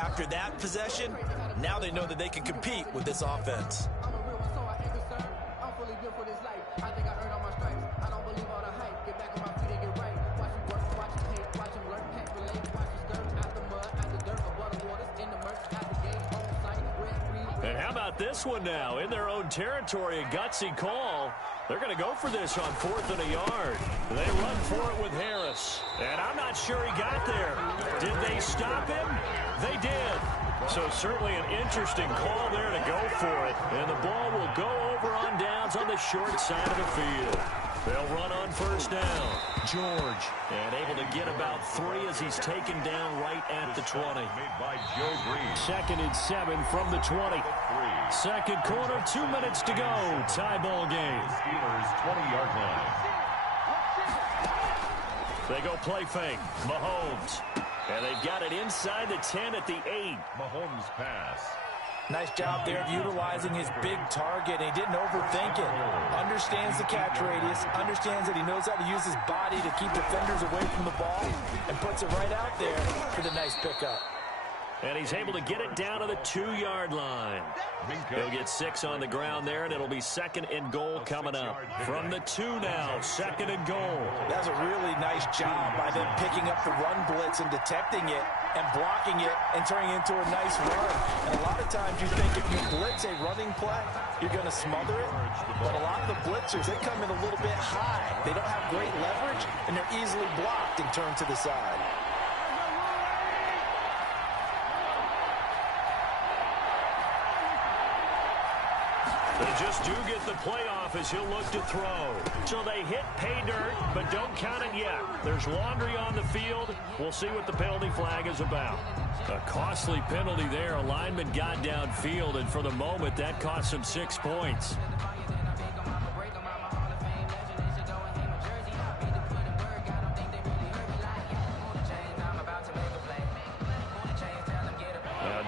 After that possession, now they know that they can compete with this offense. This one now in their own territory, a gutsy call. They're going to go for this on 4th and a yard. They run for it with Harris. And I'm not sure he got there. Did they stop him? They did. So certainly an interesting call there to go for it. And the ball will go over on downs on the short side of the field. They'll run on first down. George, and able to get about 3 as he's taken down right at the 20. Made by Joe Green. 2nd and 7 from the 20. Second quarter, 2 minutes to go. Tie ball game. Steelers 20-yard line. They go play fake. Mahomes. And they've got it inside the 10 at the 8. Mahomes pass. Nice job there of utilizing his big target. He didn't overthink it. Understands the catch radius. Understands that he knows how to use his body to keep defenders away from the ball. And puts it right out there for the nice pickup. And he's able to get it down to the 2-yard line. He'll get 6 on the ground there, and it'll be 2nd and goal coming up. From the 2 now, 2nd and goal. That's a really nice job by them picking up the run blitz and detecting it and blocking it and turning it into a nice run. And a lot of times you think if you blitz a running play, you're going to smother it. But a lot of the blitzers, they come in a little bit high. They don't have great leverage, and they're easily blocked and turned to the side. They just do get the playoff as he'll look to throw. So they hit pay dirt, but don't count it yet. There's laundry on the field. We'll see what the penalty flag is about. A costly penalty there. A lineman got downfield, and for the moment, that cost him 6 points.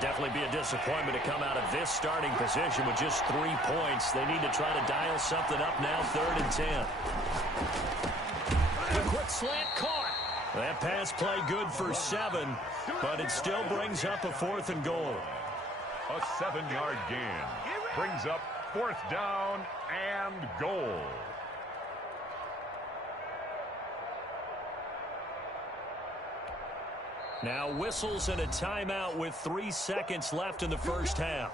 definitely be a disappointment to come out of this starting position with just 3 points. They need to try to dial something up now, 3rd and 10. The quick slant caught. That pass play good for 7, but it still brings up a 4th and goal. A 7-yard gain brings up 4th down and goal. Now whistles and a timeout with 3 seconds left in the first half.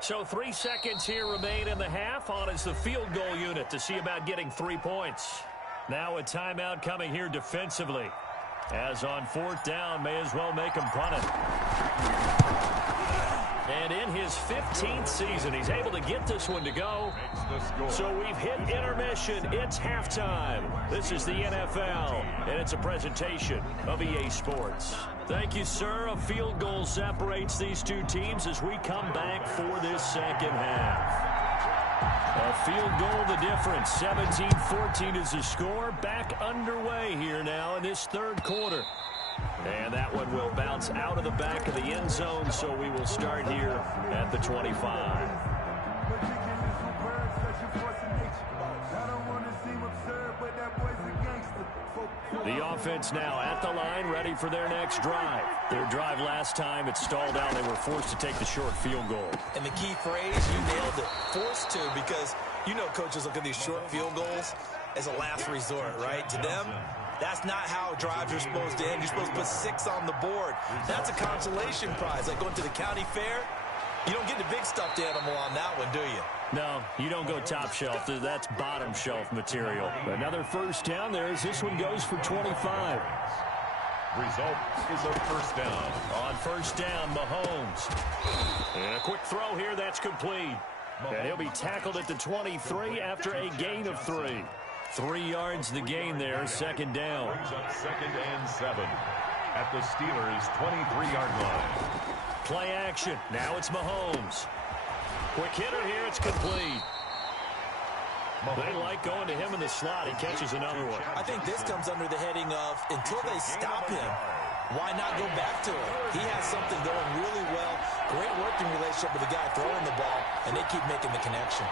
So 3 seconds here remain in the half. On is the field goal unit to see about getting 3 points. Now a timeout coming here defensively. As on 4th down, may as well make him punt it. And in his 15th season, he's able to get this one to go. So we've hit intermission. It's halftime. This is the NFL, and it's a presentation of EA Sports. Thank you, sir. A field goal separates these two teams as we come back for this second half. A field goal the difference. 17-14 is the score. Back underway here now in this 3rd quarter. And that one will bounce out of the back of the end zone, so we will start here at the 25. The offense now at the line, ready for their next drive. Their drive last time, it stalled out. They were forced to take the short field goal. And the key phrase, you nailed it, forced to, because you know coaches look at these short field goals as a last resort, right? To them, that's not how drives are supposed to end. You're supposed to put 6 on the board. That's a consolation prize, like going to the county fair. You don't get the big stuffed animal on that one, do you? No, you don't go top shelf. That's bottom shelf material. Another first down there as this one goes for 25. Result is a first down. On first down, Mahomes. And a quick throw here, that's complete. And he'll be tackled at the 23 after a gain of 3. 3 yards the gain there, 2nd down. Brings up 2nd and 7 at the Steelers' 23-yard line. Play action. Now it's Mahomes. Quick hitter here. It's complete. They like going to him in the slot. He catches another one. I think this comes under the heading of until they stop him, why not go back to him? He has something going really well. Great working relationship with the guy throwing the ball, and they keep making the connection.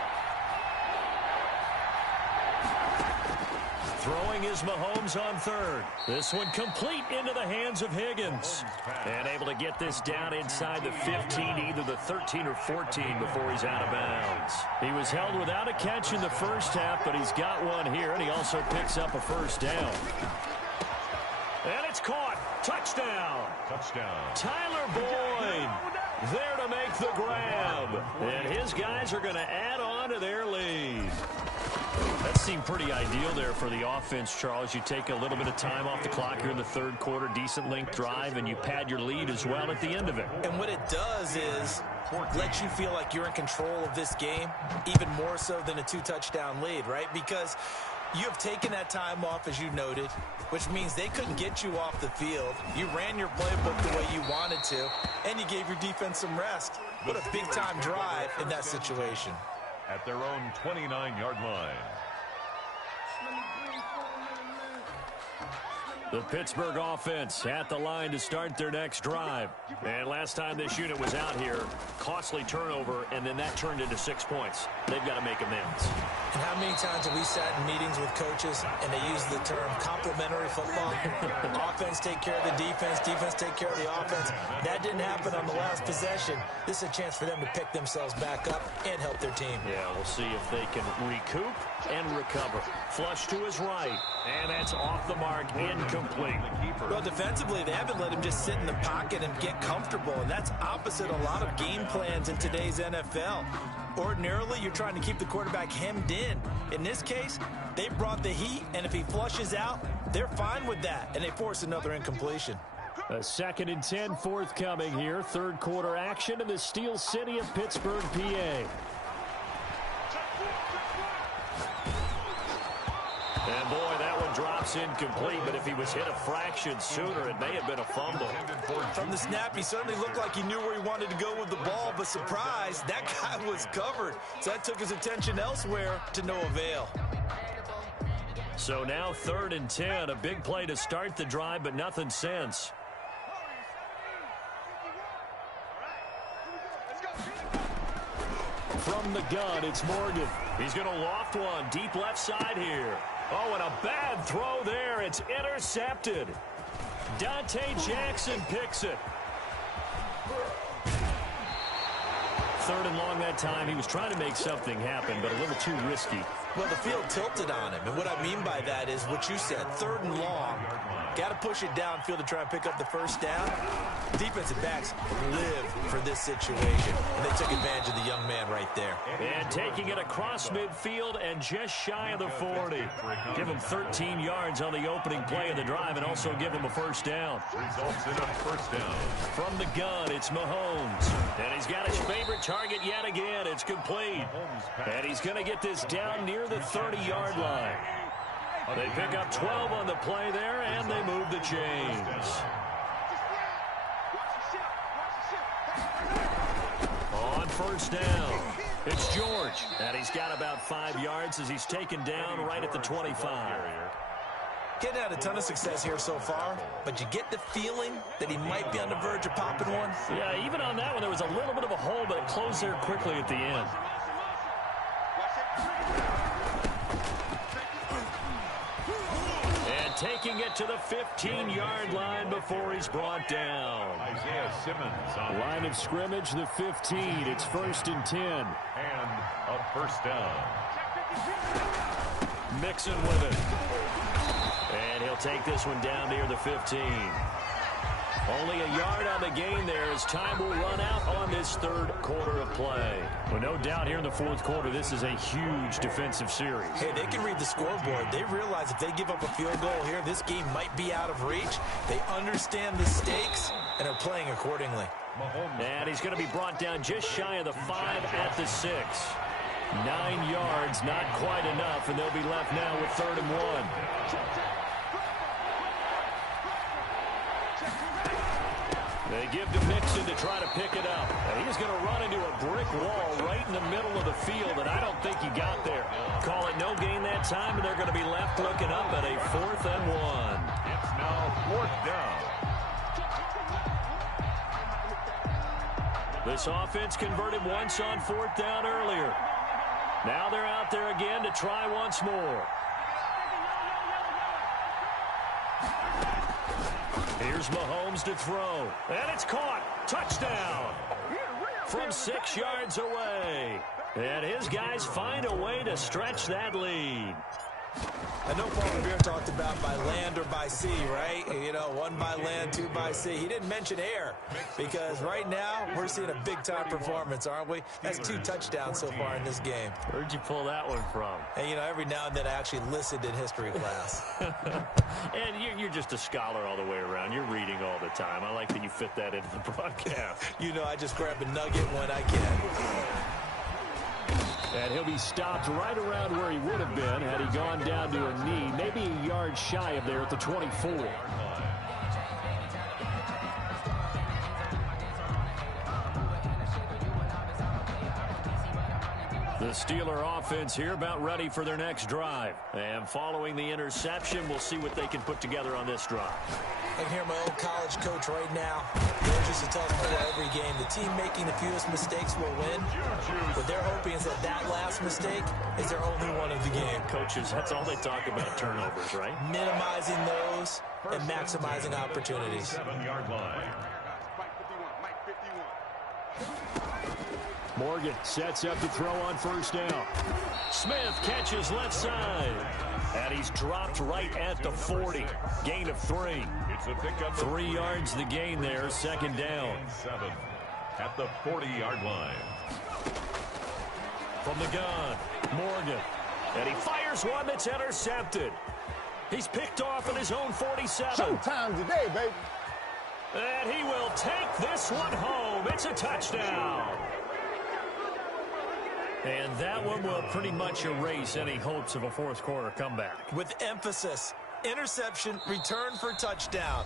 Throwing is Mahomes on 3rd. This one complete into the hands of Higgins. And able to get this down inside the 15, either the 13 or 14 before he's out of bounds. He was held without a catch in the first half, but he's got one here, and he also picks up a first down. And it's caught. Touchdown. Touchdown. Tyler Boyd there to make the grab. And his guys are going to add on to their lead. That seemed pretty ideal there for the offense, Charles. You take a little bit of time off the clock here in the 3rd quarter, decent length drive, and you pad your lead as well at the end of it. And what it does is let you feel like you're in control of this game, even more so than a 2-touchdown lead, right? Because you have taken that time off, as you noted, which means they couldn't get you off the field. You ran your playbook the way you wanted to, and you gave your defense some rest. What a big-time drive in that situation. At their own 29-yard line. The Pittsburgh offense at the line to start their next drive. And last time this unit was out here, costly turnover, and then that turned into 6 points. They've got to make amends. And how many times have we sat in meetings with coaches and they use the term complementary football? Offense take care of the defense, defense take care of the offense. That didn't happen on the last possession. This is a chance for them to pick themselves back up and help their team. Yeah, we'll see if they can recoup and recover. Flush to his right, and that's off the mark, incomplete. Well, defensively, they haven't let him just sit in the pocket and get comfortable, and that's opposite a lot of game plans in today's NFL. Ordinarily, you're trying to keep the quarterback hemmed in. In this case, they brought the heat, and if he flushes out, they're fine with that, and they force another incompletion. A 2nd and 10 forthcoming here. 3rd quarter action in the Steel City of Pittsburgh, PA. And boy, that one drops incomplete, but if he was hit a fraction sooner, it may have been a fumble. From the snap, he certainly looked like he knew where he wanted to go with the ball, but surprise, that guy was covered. So that took his attention elsewhere to no avail. So now 3rd and 10, a big play to start the drive, but nothing since. From the gun, it's Morgan. He's going to loft one deep left side here. Oh, and a bad throw there. It's intercepted. Dante Jackson picks it. 3rd and long that time. He was trying to make something happen, but a little too risky. Well, the field tilted on him, and what I mean by that is what you said, 3rd and long. Got to push it downfield to try and pick up the first down. Defensive backs live for this situation, and they took advantage of the young man right there. And taking it across midfield and just shy of the 40. Give him 13 yards on the opening play of the drive and also give him a first down. Results in a first down. From the gun, it's Mahomes. And he's got his favorite target yet again. It's complete. And he's going to get this down near the 30-yard line. They pick up 12 on the play there, and they move the chains. On first down, it's George. And he's got about 5 yards as he's taken down right at the 25. Getting had a ton of success here so far, but you get the feeling that he might be on the verge of popping one. Yeah, even on that one, there was a little bit of a hole, but it closed there quickly at the end. And taking it to the 15-yard line before he's brought down. Isaiah Simmons on Line of scrimmage, the 15. It's 1st and 10. and a first down. Mixon with it. And he'll take this one down near the 15. Only a yard on the gain there as time will run out on this 3rd quarter of play. Well, no doubt here in the 4th quarter, this is a huge defensive series. Hey, they can read the scoreboard. They realize if they give up a field goal here, this game might be out of reach. They understand the stakes and are playing accordingly. And he's going to be brought down just shy of the 5 at the 6. 9 yards, not quite enough, and they'll be left now with 3rd and 1. They give to Mixon to try to pick it up. And he's going to run into a brick wall right in the middle of the field, and I don't think he got there. Call it no gain that time, and they're going to be left looking up at a 4th and 1. It's now 4th down. This offense converted once on 4th down earlier. Now they're out there again to try once more. Here's Mahomes to throw. And it's caught. Touchdown. From 6 yards away. And his guys find a way to stretch that lead. I know Paul Revere talked about by land or by sea, right? You know, 1 by land, 2 by sea. He didn't mention air because right now we're seeing a big-time performance, aren't we? That's 2 touchdowns so far in this game. Where'd you pull that one from? And, you know, every now and then I actually listened in history class. And you're just a scholar all the way around. You're reading all the time. I like that you fit that into the broadcast. You know, I just grab a nugget when I can. And he'll be stopped right around where he would have been had he gone down to a knee, maybe a yard shy of there at the 24. The Steeler offense here about ready for their next drive. And following the interception, we'll see what they can put together on this drive. I can hear my old college coach right now. He used to tell us before every game, the team making the fewest mistakes will win. What they're hoping is that that last mistake is their only one of the game. Coaches, that's all they talk about, turnovers, right? Minimizing those and maximizing opportunities. 7-yard line. Morgan sets up to throw on first down. Smith catches left side. And he's dropped right at the 40. Gain of 3. It's a pickup. 3 yards the gain there, 2nd down. 7 at the 40-yard line. From the gun, Morgan. And he fires one that's intercepted. He's picked off at his own 47. Showtime today, baby. And he will take this one home. It's a touchdown. And that one will pretty much erase any hopes of a 4th quarter comeback. With emphasis, interception, return for touchdown.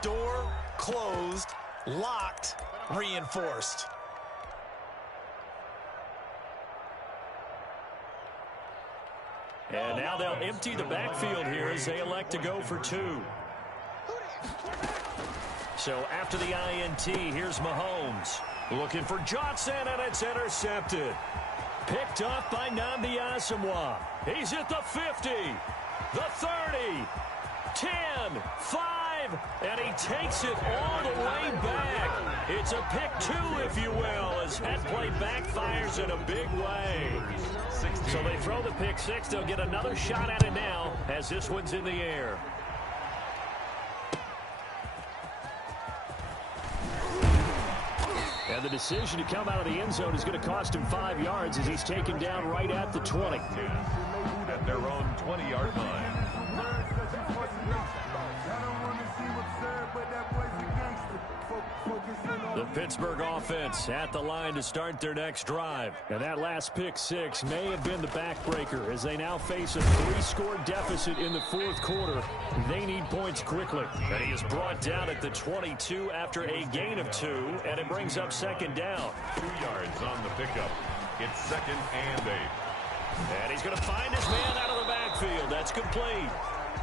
Door closed, locked, reinforced. And now they'll empty the backfield here as they elect to go for 2. So after the INT, here's Mahomes. Looking for Johnson, and it's intercepted. Picked off by Nnamdi Asomugha. He's at the 50, the 30, 10, 5, and he takes it all the way back. It's a pick two, if you will, as head play backfires in a big way. So they throw the pick six. They'll get another shot at it now as this one's in the air. And the decision to come out of the end zone is going to cost him 5 yards as he's taken down right at the 20. At their own 20-yard line. The Pittsburgh offense at the line to start their next drive. And that last pick six may have been the backbreaker as they now face a 3-score deficit in the fourth quarter. They need points quickly. And he is brought down at the 22 after a gain of 2, and it brings up second down. 2 yards on the pickup. It's 2nd and 8. And he's going to find his man out of the backfield. That's complete.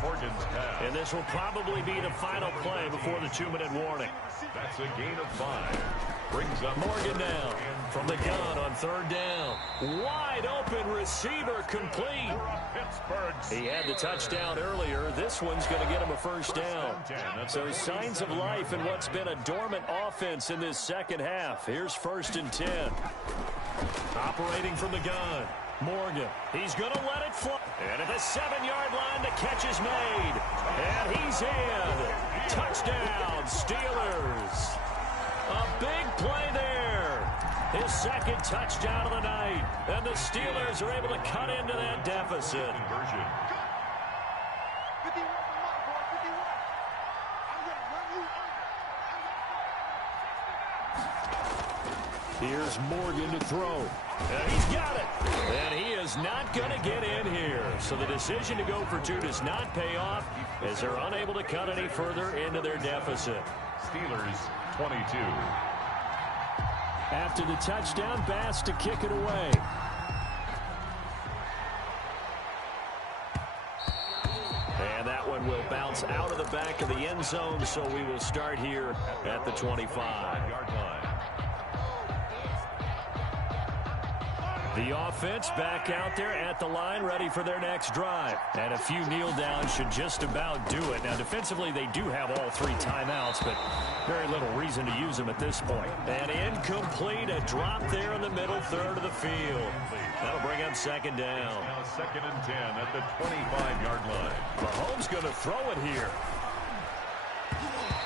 Morgan's pass. And this will probably be the final play before the 2-minute warning. That's a gain of 5. Brings up Morgan now from the gun on third down. Wide open receiver complete. Pittsburgh. He had the touchdown earlier. This one's going to get him a first down. So signs of life in what's been a dormant offense in this second half. Here's 1st and 10. Operating from the gun. Morgan, he's going to let it fly. And at the 7-yard line, the catch is made. And he's in. Touchdown, Steelers. A big play there. His 2nd touchdown of the night. And the Steelers are able to cut into that deficit. Conversion. Here's Morgan to throw. And he's got it. And he is not going to get in here. So the decision to go for 2 does not pay off as they're unable to cut any further into their deficit. Steelers 22. After the touchdown, Bass to kick it away. And that one will bounce out of the back of the end zone, so we will start here at the 25-yard line. The offense back out there at the line, ready for their next drive. And a few kneel downs should just about do it. Now, defensively, they do have all 3 timeouts, but very little reason to use them at this point. And incomplete, a drop there in the middle third of the field. That'll bring up second down. Now 2nd and 10 at the 25-yard line. Mahomes going to throw it here.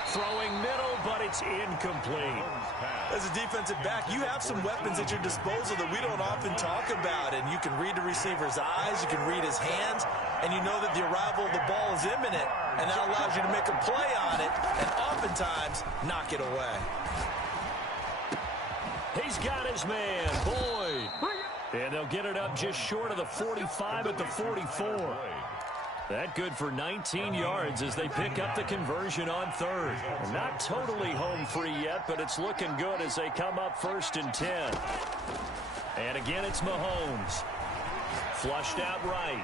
Throwing middle, but it's incomplete. As a defensive back, you have some weapons at your disposal that we don't often talk about. And you can read the receiver's eyes, you can read his hands, and you know that the arrival of the ball is imminent. And that allows you to make a play on it and oftentimes knock it away. He's got his man, Boyd. And they'll get it up just short of the 45 at the 44. That good for 19 yards as they pick up the conversion on third. Not totally home free yet, but it's looking good as they come up 1st and 10. And again, it's Mahomes. Flushed out right.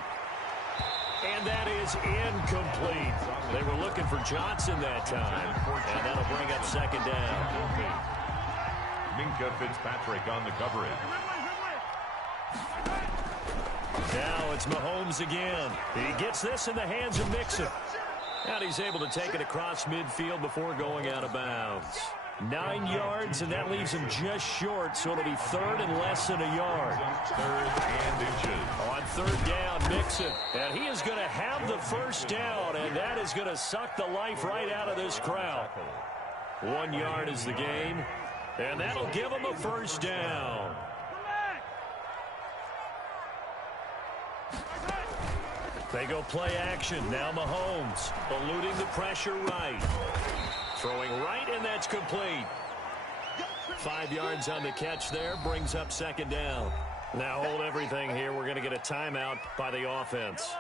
And that is incomplete. They were looking for Johnson that time. And that'll bring up second down. Minkah Fitzpatrick on the coverage. Now it's Mahomes again. He gets this in the hands of Mixon. And he's able to take it across midfield before going out of bounds. 9 yards, and that leaves him just short, so it'll be 3rd and less than a yard. 3rd and inches. On 3rd down, Mixon. And he is going to have the first down, and that is going to suck the life right out of this crowd. 1 yard is the gain, and that'll give him a first down. They go play action. Now Mahomes eluding the pressure right. Throwing right, and that's complete. 5 yards on the catch there. Brings up second down. Now hold everything here. We're going to get a timeout by the offense.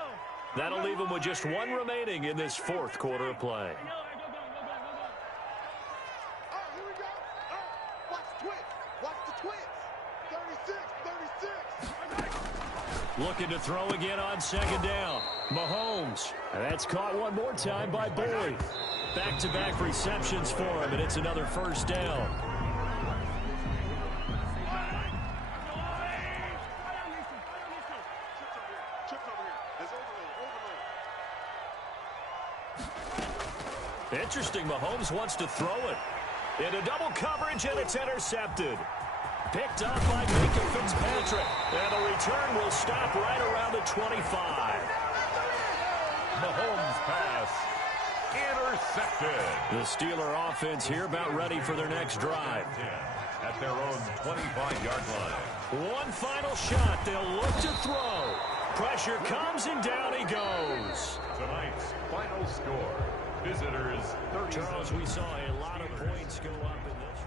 That'll leave them with just 1 remaining in this 4th quarter of play. Looking to throw again on second down. Mahomes. And that's caught one more time by Boyd. Back-to-back receptions for him, and it's another first down. interesting. Mahomes wants to throw it. Into double coverage, and it's intercepted. Picked up by Minkah Fitzpatrick. And the return will stop right around the 25. Mahomes pass intercepted. The Steeler offense here about ready for their next drive. At their own 25-yard line. One final shot. They'll look to throw. Pressure comes, and down he goes. Tonight's final score. Visitors 30. Charles, we saw a lot of points go up in this.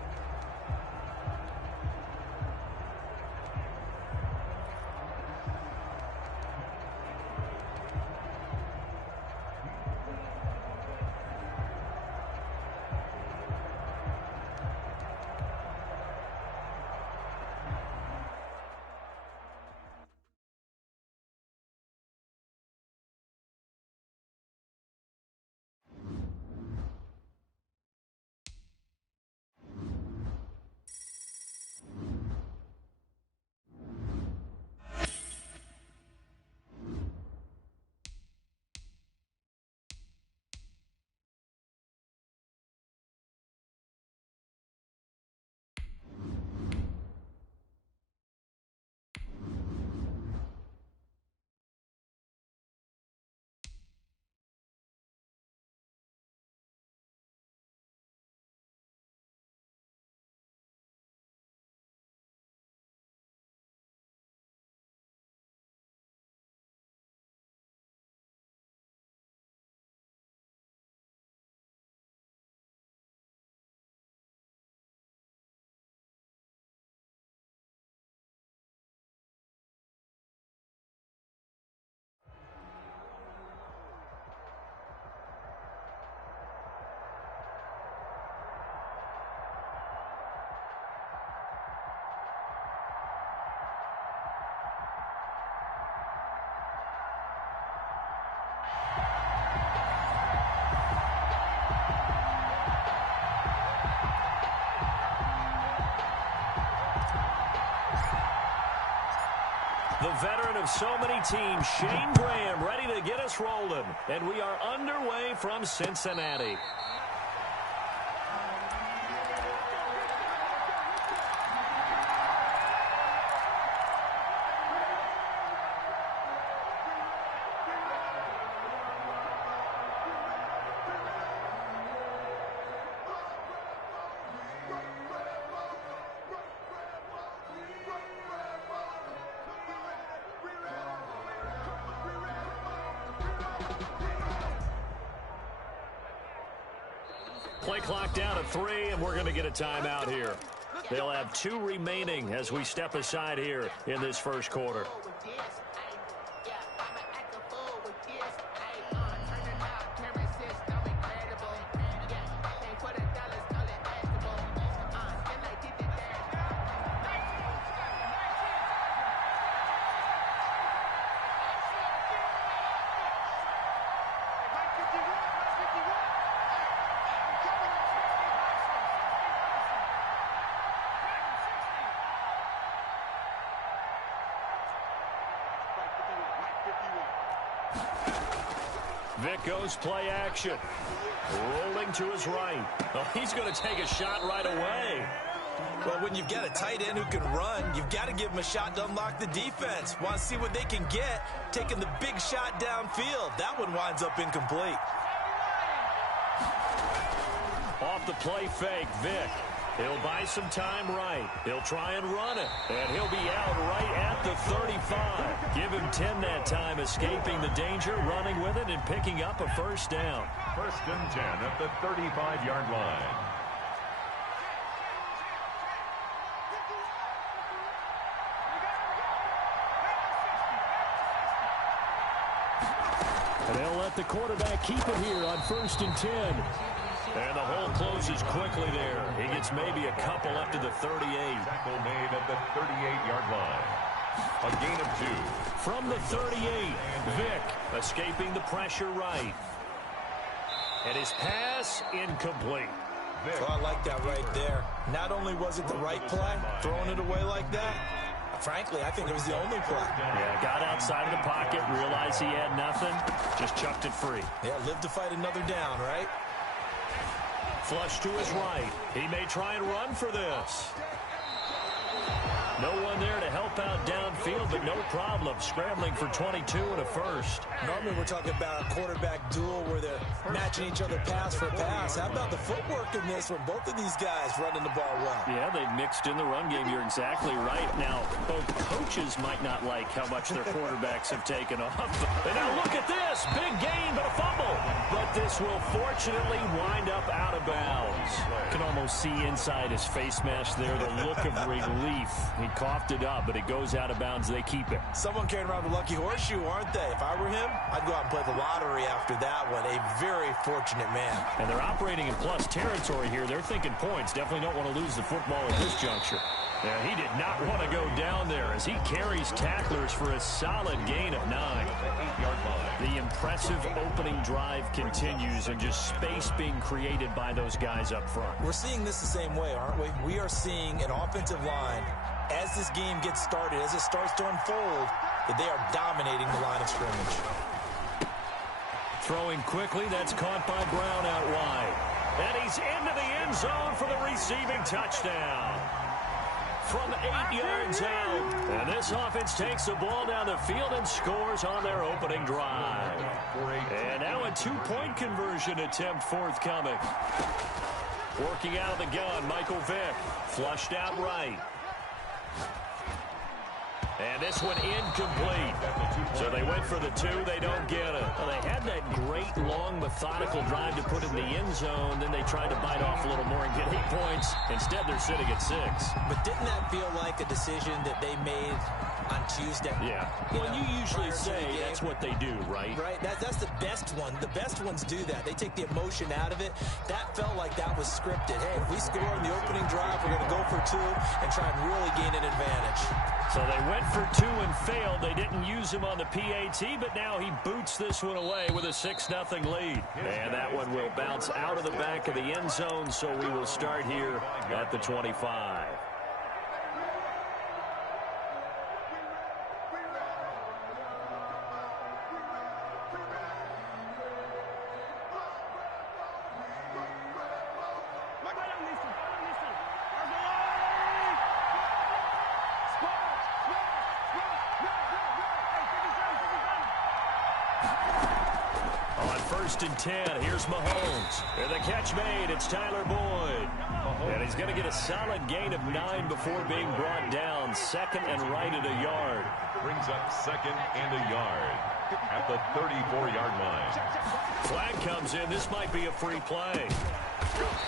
The veteran of so many teams, Shane Graham, ready to get us rolling. And we are underway from Cincinnati. Play clock down to 3, and we're going to get a timeout here. They'll have 2 remaining as we step aside here in this first quarter. Vic goes play action. Rolling to his right. Oh, he's going to take a shot right away. Well, when you've got a tight end who can run, you've got to give him a shot to unlock the defense. Want to see what they can get, taking the big shot downfield. That one winds up incomplete. Off the play fake, Vic. He'll buy some time right. He'll try and run it. And he'll be out right at the 35. Give him 10 that time, escaping the danger, running with it, and picking up a first down. First and 10 at the 35-yard line. And they'll let the quarterback keep it here on first and 10. And the hole closes quickly there. He gets maybe a couple up to the 38. Tackle made at the 38-yard line. A gain of 2. From the 38, Vic escaping the pressure right. And his pass incomplete. Well, I like that right there. Not only was it the right play, throwing it away like that, frankly, I think it was the only play. Yeah, got outside of the pocket, realized he had nothing, just chucked it free. Yeah, live to fight another down, right? Flush to his right. He may try and run for this. No one there to help out downfield, but no problem. Scrambling for 22 and a first. Normally we're talking about a quarterback duel where they're matching each other pass for pass. How about the footwork in this when both of these guys running the ball well? Yeah, they've mixed in the run game. You're exactly right. Now, both coaches might not like how much their quarterbacks have taken off. And now look at this. Big gain, but a fumble. But this will fortunately wind up out of bounds. You can almost see inside his face mask there the look of relief. He coughed it up, but it goes out of bounds. They keep it. Someone carrying around the lucky horseshoe, aren't they? If I were him, I'd go out and play the lottery after that one. A very fortunate man. And they're operating in plus territory here. They're thinking points. Definitely don't want to lose the football at this juncture. Yeah, he did not want to go down there as he carries tacklers for a solid gain of 9. The impressive opening drive continues and just space being created by those guys up front. We're seeing this the same way, aren't we? We are seeing an offensive line as this game gets started, as it starts to unfold, that they are dominating the line of scrimmage. Throwing quickly, that's caught by Brown out wide. And he's into the end zone for the receiving touchdown. From 8 yards out. And this offense takes the ball down the field and scores on their opening drive. And now a 2-point conversion attempt forthcoming. Working out of the gun, Michael Vick. Flushed out right. And this one incomplete. So they went for the 2. They don't get it. Well, they had that great, long, methodical drive to put in the end zone. Then they tried to bite off a little more and get 8 points. Instead, they're sitting at 6. But didn't that feel like a decision that they made on Tuesday? Yeah. Well, you usually say that's what they do, right? Right. That's the best one. The best ones do that. They take the emotion out of it. That felt like that was scripted. Hey, if we score in the opening drive, we're going to go for 2 and try and really gain an advantage. So they went for 2 and failed. They didn't use him on the PAT, but now he boots this one away with a 6-0 lead. And that one will bounce out of the back of the end zone, so we will start here at the 25. And 10. Here's Mahomes. And the catch made. It's Tyler Boyd. And he's going to get a solid gain of 9 before being brought down. Second and right at a yard. Brings up second and a yard at the 34-yard line. Flag comes in. This might be a free play.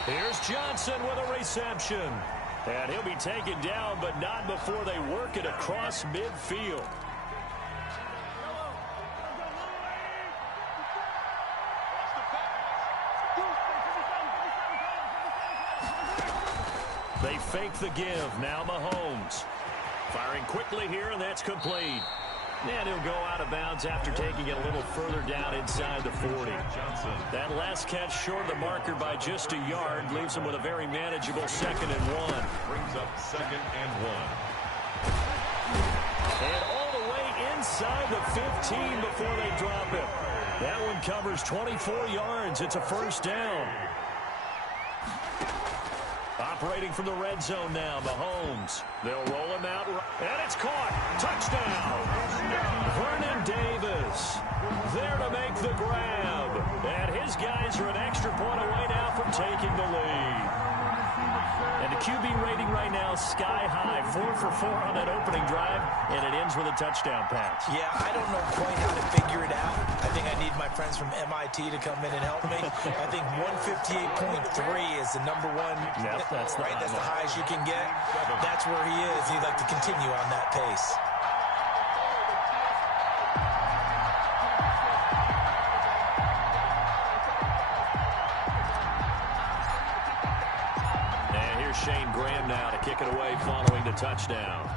Here's Johnson with a reception. And he'll be taken down, but not before they work it across midfield. They fake the give. Now Mahomes. Firing quickly here, and that's complete. And he'll go out of bounds after taking it a little further down inside the 40. That last catch short of the marker by just a yard leaves him with a very manageable 2nd and 1. Brings up 2nd and 1. And all the way inside the 15 before they drop him. That one covers 24 yards. It's a first down. Operating from the red zone now, Mahomes. They'll roll him out, and it's caught. Touchdown. Vernon Davis there to make the grab. And his guys are an extra point away now from taking the lead. And the QB rating right now sky high. 4 for 4 on that opening drive, and it ends with a touchdown pass. Yeah, I don't know quite how to figure it out. I think I need my friends from MIT to come in and help me. I think 158.3 is the number one. Yep, that's the right. That's the highest you can get. That's where he is. He'd like to continue on that pace. Shane Graham now to kick it away following the touchdown.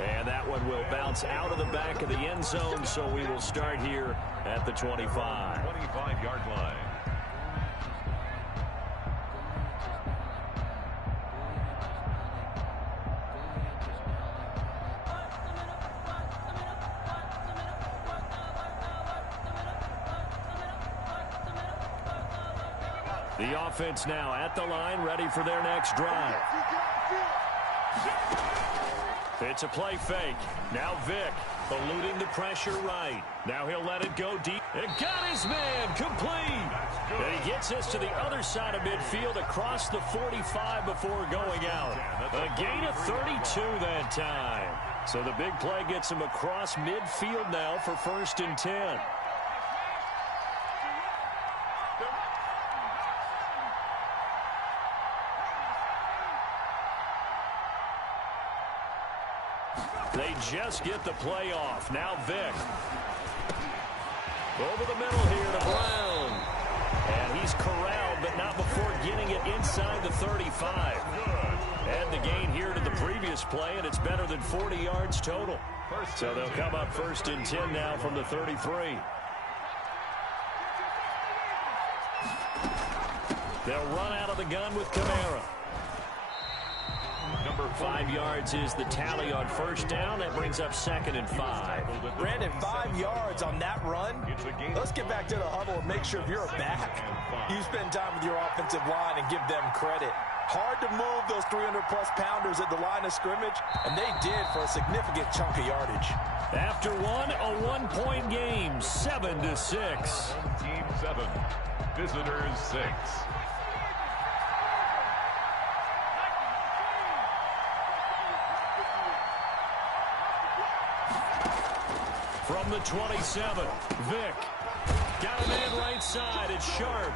And that one will bounce out of the back of the end zone, so we will start here at the 25. 25-yard line. The offense now at the line, ready for their next drive. It's a play fake. Now Vick eluding the pressure right. Now he'll let it go deep. And got his man complete. And he gets us to the other side of midfield across the 45 before going out. A gain of 32 that time. So the big play gets him across midfield now for 1st and 10. They just get the play off. Now Vick. Over the middle here to Brown. And he's corralled, but not before getting it inside the 35. Add the gain here to the previous play, and it's better than 40 yards total. So they'll come up 1st and 10 now from the 33. They'll run out of the gun with Kamara. 5 yards is the tally on 1st down. That brings up 2nd and 5. Brandon, 5 yards on that run. Let's get back to the huddle and make sure if you're a back, you spend time with your offensive line and give them credit. Hard to move those 300-plus pounders at the line of scrimmage, and they did for a significant chunk of yardage. After one, a one-point game, 7-6. Team 7, visitors 6. From the 27, Vick. Got a man right side. It's Sharp.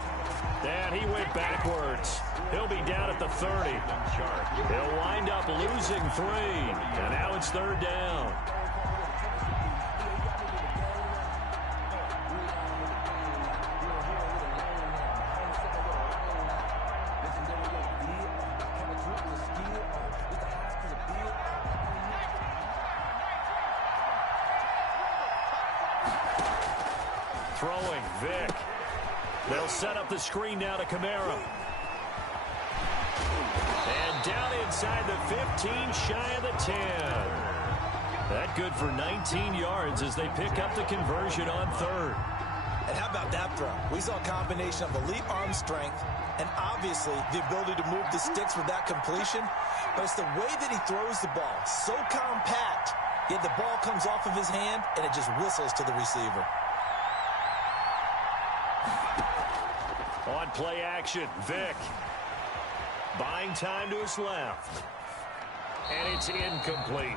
And he went backwards. He'll be down at the 30. He'll wind up losing 3. And now it's 3rd down. Throwing, Vick. They'll set up the screen now to Kamara. And down inside the 15, shy of the 10. That good for 19 yards as they pick up the conversion on 3rd. And how about that throw? We saw a combination of elite arm strength and obviously the ability to move the sticks with that completion. But it's the way that he throws the ball. So compact, yet the ball comes off of his hand and it just whistles to the receiver. On play action, Vick. Buying time to his left. And it's incomplete.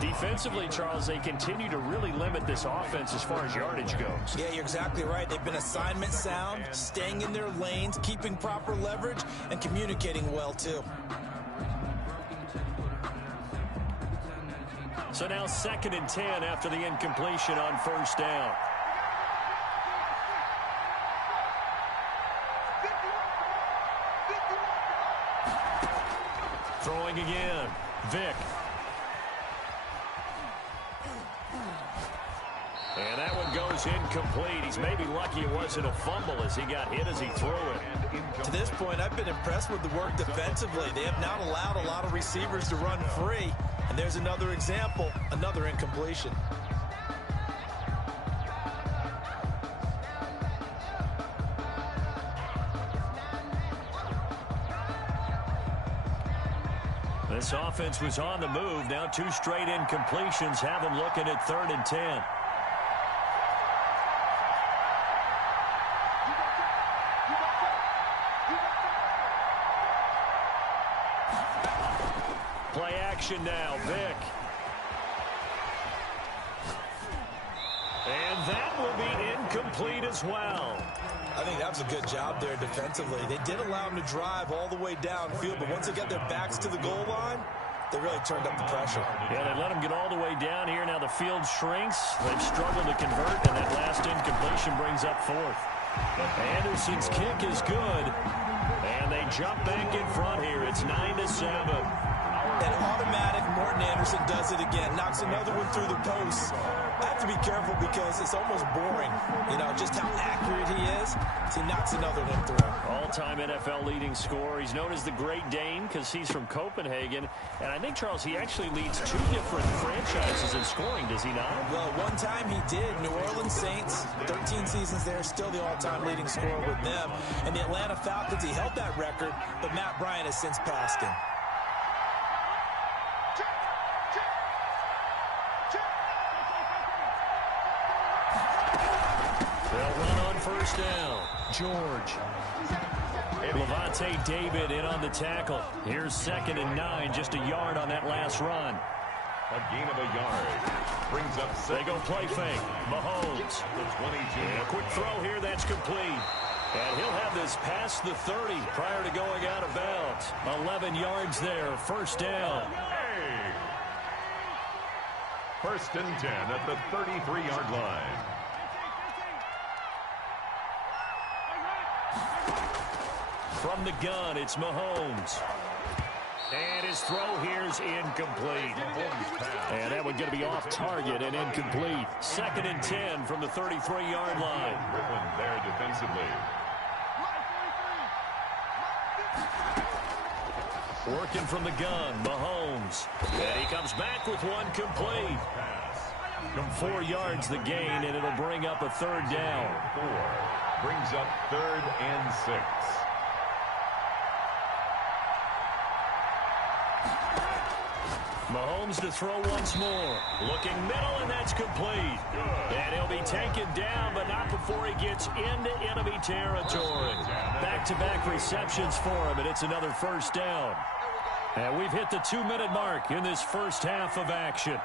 Defensively, Charles, they continue to really limit this offense as far as yardage goes. Yeah, you're exactly right. They've been assignment sound, staying in their lanes, keeping proper leverage, and communicating well, too. So now 2nd and 10 after the incompletion on 1st down. Throwing again, Vick. And that one goes incomplete. He's maybe lucky it wasn't a fumble as he got hit as he threw it. To this point, I've been impressed with the work defensively. They have not allowed a lot of receivers to run free. And there's another example, another incompletion. This offense was on the move. Now 2 straight incompletions have them looking at 3rd and 10. Play action now, Vick. And that will be incomplete as well. I think that was a good job there defensively. They did allow them to drive all the way downfield, but once they got their backs to the goal line, they really turned up the pressure. Yeah, they let them get all the way down here. Now the field shrinks. They've struggled to convert, and that last incompletion brings up 4th. Anderson's kick is good, and they jump back in front here. It's 9-7. And automatic, Morten Anderson does it again. Knocks another one through the post. I have to be careful because it's almost boring, you know, just how accurate he is. does is he knocks another one through. All-time NFL leading scorer. He's known as the Great Dane because he's from Copenhagen. And I think, Charles, he actually leads 2 different franchises in scoring, does he not? Well, one time he did. New Orleans Saints, 13 seasons there, still the all-time leading scorer with them. And the Atlanta Falcons, he held that record, but Matt Bryant has since passed him. They'll run on first down. George. Levante David in on the tackle. Here's 2nd and 9, just a yard on that last run. A gain of a yard. Brings up They go play fake. Mahomes. The 22. And a quick throw here that's complete. And he'll have this past the 30 prior to going out of bounds. 11 yards there, first down. Hey! 1st and 10 at the 33-yard line. From the gun, it's Mahomes. And his throw here's incomplete. And that one going to be off target and incomplete. 2nd and 10 from the 33-yard line. Griffin there defensively. Working from the gun, Mahomes. And he comes back with one complete. 4 yards the gain, and it'll bring up a 3rd down. 4 brings up 3rd and 6. Mahomes to throw once more. Looking middle, and that's complete. And he'll be taken down, but not before he gets into enemy territory. Back-to-back receptions for him, and it's another first down. And we've hit the 2-minute mark in this first half of action.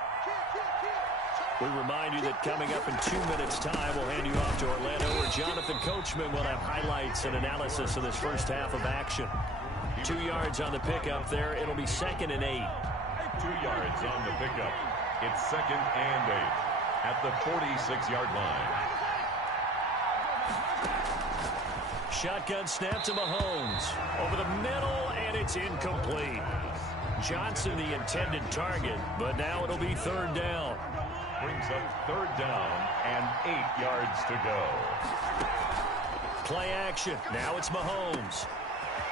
We remind you that coming up in 2 minutes' time, we'll hand you off to Orlando, where Jonathan Coachman will have highlights and analysis of this first half of action. 2 yards on the pickup there. It'll be 2nd and 8. 2 yards on the pickup. It's 2nd and 8 at the 46-yard line. Shotgun snap to Mahomes. Over the middle, and it's incomplete. Johnson the intended target, but now it'll be 3rd down. Brings up 3rd down and 8 yards to go. Play action. Now it's Mahomes.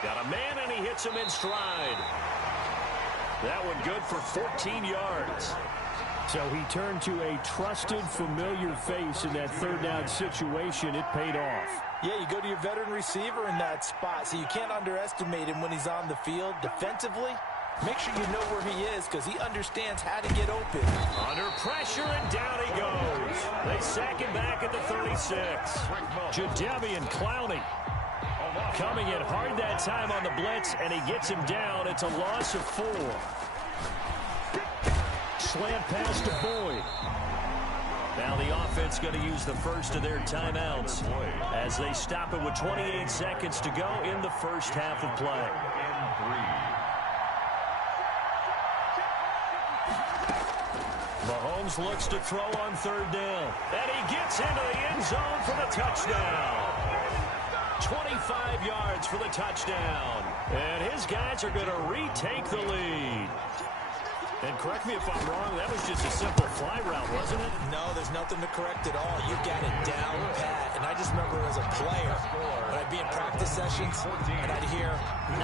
Got a man, and he hits him in stride. That one good for 14 yards. So he turned to a trusted, familiar face in that 3rd down situation. It paid off. Yeah, you go to your veteran receiver in that spot, so you can't underestimate him when he's on the field defensively. Make sure you know where he is because he understands how to get open. Under pressure, and down he goes. They sack him back at the 36. Jadeveon Clowney coming in hard that time on the blitz, and he gets him down. It's a loss of 4. Slant pass to Boyd. Now the offense going to use the first of their timeouts as they stop it with 28 seconds to go in the first half of play. Mahomes looks to throw on 3rd down. And he gets into the end zone for the touchdown. 25 yards for the touchdown. And his guys are going to retake the lead. And correct me if I'm wrong, that was just a simple fly route, wasn't it? No, there's nothing to correct at all. You got it down pat. And I just remember as a player, when I'd be in practice sessions, and I'd hear 9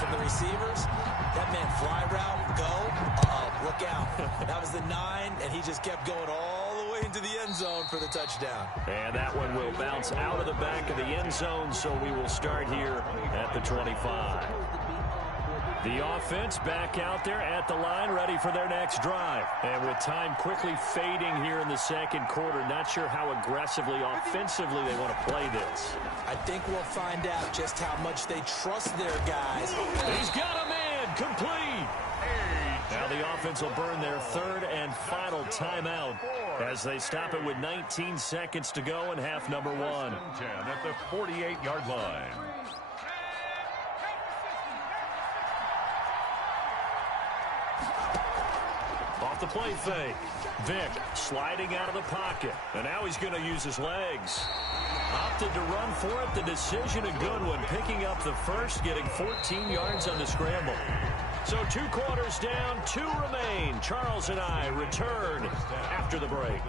from the receivers. That meant fly route, go, look out. That was the 9, and he just kept going all the way into the end zone for the touchdown. And that one will bounce out of the back of the end zone, so we will start here at the 25. The offense back out there at the line, ready for their next drive. And with time quickly fading here in the 2nd quarter, not sure how aggressively, offensively they want to play this. I think we'll find out just how much they trust their guys. He's got a man, complete. Now the offense will burn their 3rd and final timeout as they stop it with 19 seconds to go in half number 1. 10 at the 48-yard line. Off the play fake. Vick sliding out of the pocket. And now he's going to use his legs. Opted to run for it. The decision a good one. Picking up the first, getting 14 yards on the scramble. So 2 quarters down, 2 remain. Charles and I return after the break.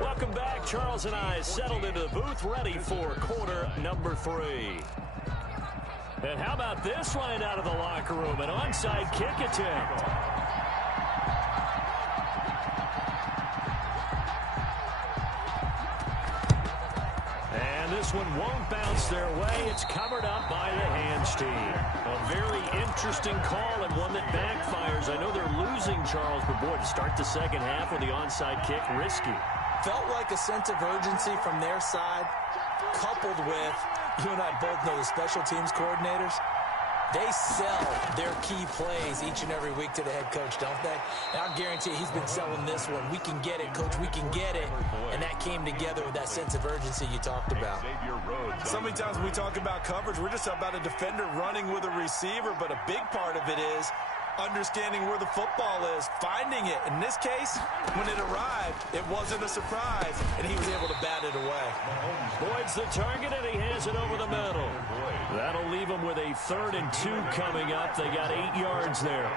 Welcome back. Charles and I settled into the booth, ready for quarter number 3. And how about this line out of the locker room? An onside kick attempt. And this one won't bounce their way. It's covered up by the hands team. A very interesting call and one that backfires. I know they're losing, Charles, but boy, to start the second half with the onside kick, risky. Felt like a sense of urgency from their side, coupled with, you and I both know the special teams coordinators, they sell their key plays each and every week to the head coach, don't they? And I guarantee he's been selling this one. We can get it, coach, we can get it. And that came together with that sense of urgency you talked about. So many times when we talk about coverage, we're just about a defender running with a receiver, but a big part of it is understanding where the football is, finding it. In this case, when it arrived, it wasn't a surprise, and he was able to bat it away. Boyd's the target, and he has it over the middle. That'll leave him with a 3rd and 2 coming up. They got 8 yards there.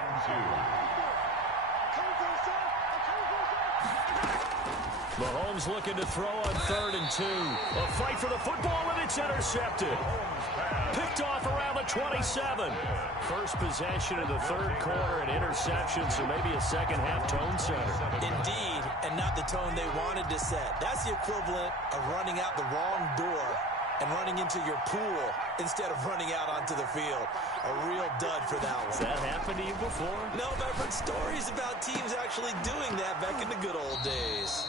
Mahomes looking to throw on 3rd and 2. A fight for the football, and it's intercepted. Picked off around the 27. First possession of the 3rd quarter, an interception, so maybe a second-half tone setter. Indeed, and not the tone they wanted to set. That's the equivalent of running out the wrong door and running into your pool instead of running out onto the field. A real dud for that one. Has that happened to you before? No, but I've heard stories about teams actually doing that back in the good old days.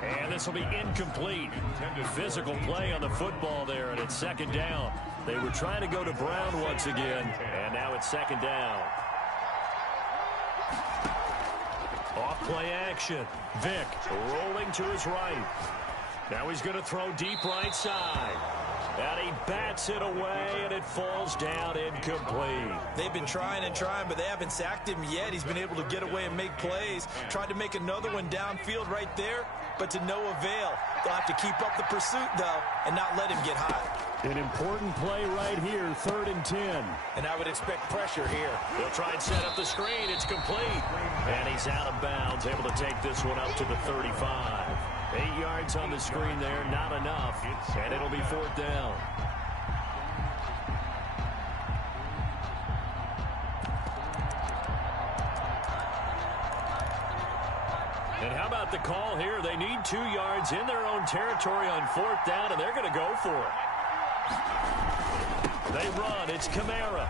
And this will be incomplete. Physical play on the football there, and it's 2nd down. They were trying to go to Brown once again, and now it's 2nd down. Off play action. Vick rolling to his right. Now he's going to throw deep right side. And he bats it away, and it falls down incomplete. They've been trying and trying, but they haven't sacked him yet. He's been able to get away and make plays. Tried to make another one downfield right there, but to no avail. They'll have to keep up the pursuit, though, and not let him get hot. An important play right here, 3rd and 10. And I would expect pressure here. They'll try and set up the screen. It's complete. And he's out of bounds, able to take this one up to the 35. 8 yards on the screen there, not enough. And it'll be 4th down. And how about the call here? They need 2 yards in their own territory on 4th down, and they're going to go for it. They run. It's Kamara.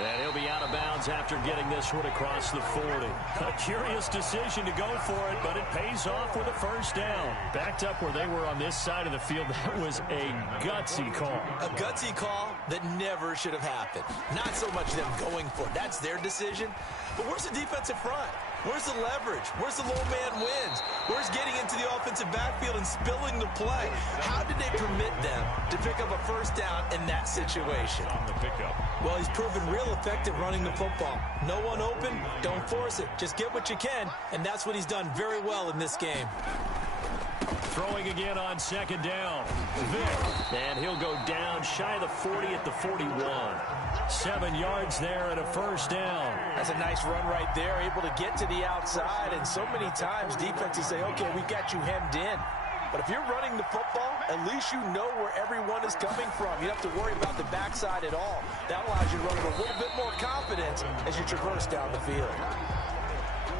And he'll be out of bounds after getting this one across the 40. A curious decision to go for it, but it pays off with a 1st down. Backed up where they were on this side of the field, that was a gutsy call. A gutsy call that never should have happened. Not so much them going for it. That's their decision. But where's the defensive front? Where's the leverage? Where's the low man wins? Where's getting into the offensive backfield and spilling the play? How did they permit them to pick up a 1st down in that situation? On the pickup. Well, he's proven real effective running the football. No one open, don't force it. Just get what you can, and that's what he's done very well in this game. Throwing again on 2nd down. Vick. And he'll go down shy of the 40 at the 41. 7 yards there and a 1st down. That's a nice run right there, able to get to the outside. And so many times defenses say, okay, we got you hemmed in. But if you're running the football, at least you know where everyone is coming from. You don't have to worry about the backside at all. That allows you to run with a little bit more confidence as you traverse down the field.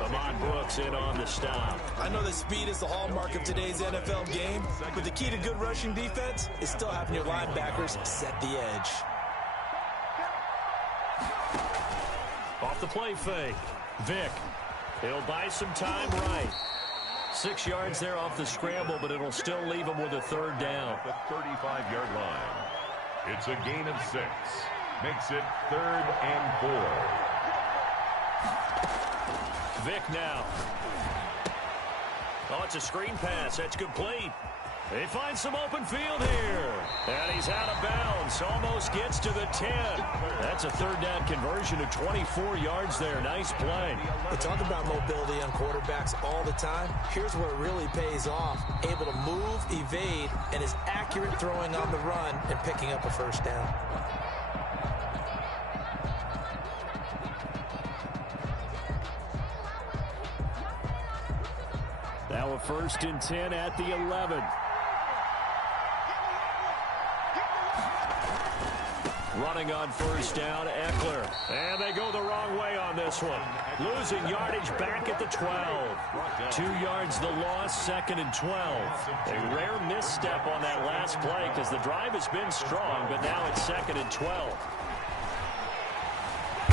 Ahman Brooks in on the stop. I know that speed is the hallmark of today's NFL game, but the key to good rushing defense is still having your linebackers set the edge. Off the play fake. Vick. He'll buy some time right. 6 yards there off the scramble, but it'll still leave him with a 3rd down. The 35-yard line. It's a gain of 6. Makes it 3rd and 4. Vick now. Oh, it's a screen pass. That's complete. They find some open field here. And he's out of bounds. Almost gets to the 10. That's a 3rd down conversion of 24 yards there. Nice play. We talk about mobility on quarterbacks all the time. Here's where it really pays off. Able to move, evade, and is accurate throwing on the run and picking up a 1st down. Now a 1st and 10 at the 11. Running on 1st down, Eckler. And they go the wrong way on this one. Losing yardage back at the 12. 2 yards the loss, 2nd and 12. A rare misstep on that last play because the drive has been strong, but now it's 2nd and 12.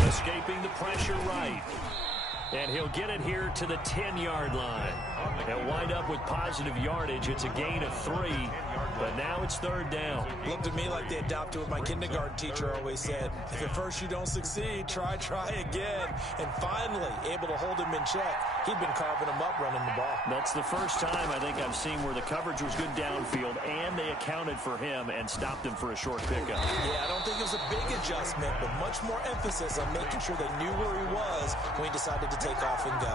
Escaping the pressure right. And he'll get it here to the 10-yard line. They'll wind up with positive yardage. It's a gain of 3, but now it's 3rd down. Looked to me like they adopted what my kindergarten teacher always said. If at first you don't succeed, try again. And finally, able to hold him in check. He'd been carving him up running the ball. That's the first time I think I've seen where the coverage was good downfield, and they accounted for him and stopped him for a short pickup. Yeah, I don't think it was a big adjustment, but much more emphasis on making sure they knew where he was when he decided to take off and go.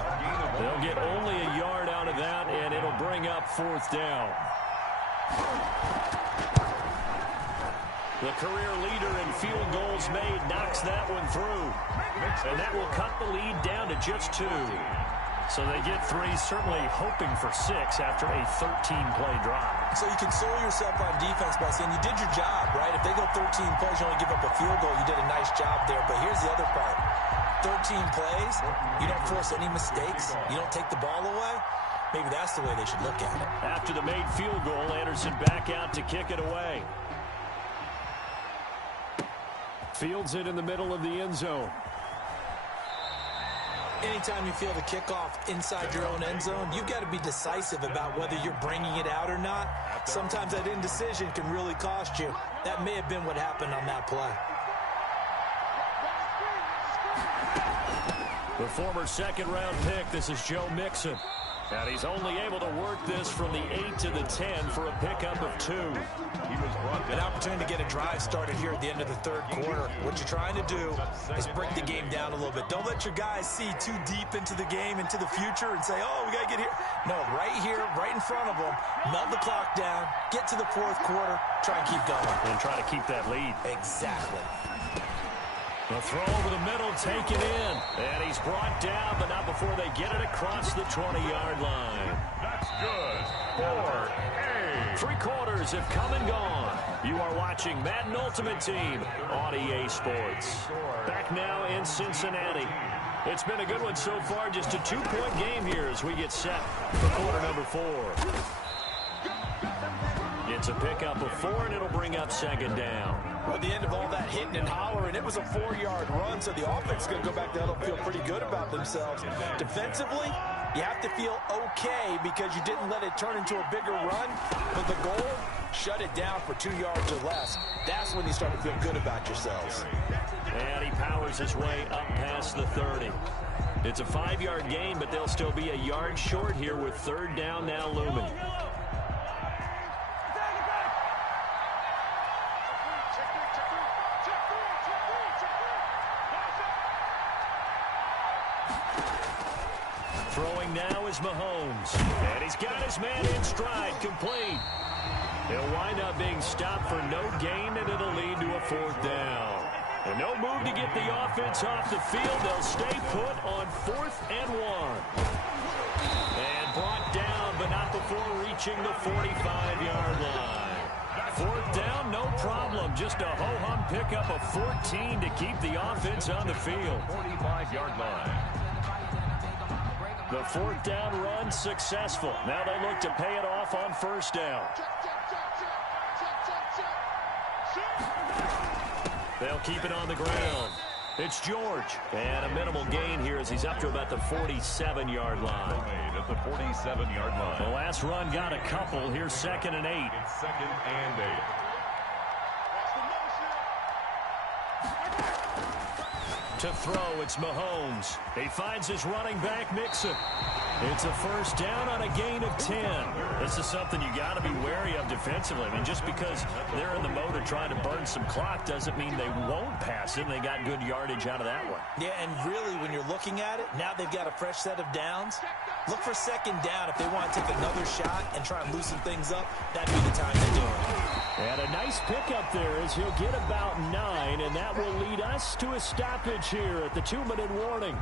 They'll get only a yard out of that, and it'll bring up 4th down. The career leader in field goals made knocks that one through. And that will cut the lead down to just 2. So they get 3, certainly hoping for 6 after a 13-play drive. So you console yourself on defense by saying you did your job, right? If they go 13 plays, you only give up a field goal, you did a nice job there. But here's the other part. 13 plays, you don't force any mistakes, you don't take the ball away. Maybe that's the way they should look at it. After the made field goal, Anderson back out to kick it away. Fields it in the middle of the end zone. Anytime you feel the kickoff inside your own end zone, you've got to be decisive about whether you're bringing it out or not. Sometimes that indecision can really cost you. That may have been what happened on that play. The former 2nd-round pick, this is Joe Mixon. And he's only able to work this from the 8 to the 10 for a pickup of 2. An opportunity to get a drive started here at the end of the 3rd quarter. What you're trying to do is break the game down a little bit. Don't let your guys see too deep into the game, into the future, and say, oh, we got to get here. No, right here, right in front of them, melt the clock down, get to the 4th quarter, try and keep going. And try to keep that lead. Exactly. The throw over the middle, taken in. And he's brought down, but not before they get it across the 20-yard line. That's good. 4A. 3 quarters have come and gone. You are watching Madden Ultimate Team on EA Sports. Back now in Cincinnati. It's been a good one so far. Just a 2-point game here as we get set for quarter number 4. It's a pickup of 4, and it'll bring up 2nd down. Well, at the end of all that hitting and hollering, it was a 4-yard run, so the offense is going to go back there and feel pretty good about themselves. Defensively, you have to feel okay because you didn't let it turn into a bigger run, but the goal, shut it down for 2 yards or less. That's when you start to feel good about yourselves. And he powers his way up past the 30. It's a 5-yard gain, but they'll still be a yard short here with 3rd down now looming. Throwing now is Mahomes. And he's got his man in stride, complete. He'll wind up being stopped for no gain, and it'll lead to a 4th down. And no move to get the offense off the field. They'll stay put on 4th and 1. And brought down, but not before reaching the 45-yard line. 4th down, no problem. Just a ho-hum pickup of 14 to keep the offense on the field. 45-yard line. The 4th down run successful. Now they look to pay it off on 1st down. They'll keep it on the ground. It's George. And a minimal gain here as he's up to about the 47-yard line. At the 47-yard line. The last run got a couple. Here's 2nd and 8. It's 2nd and 8. To throw, it's Mahomes. He finds his running back, Mixon. It's a 1st down on a gain of 10. This is something you got to be wary of defensively. I mean, just because they're in the mode of trying to burn some clock doesn't mean they won't pass it. They got good yardage out of that one. Yeah, and really, when you're looking at it, now they've got a fresh set of downs. Look for 2nd down if they want to take another shot and try and loosen things up. That'd be the time to do it. And a nice pickup there as he'll get about 9, and that will lead us to a stoppage here at the 2-minute warning.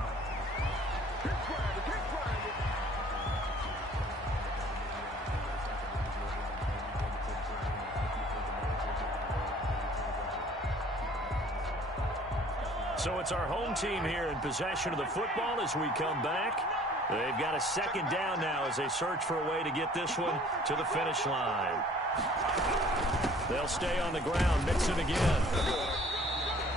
So it's our home team here in possession of the football as we come back. They've got a second down now as they search for a way to get this one to the finish line. They'll stay on the ground, mix it again.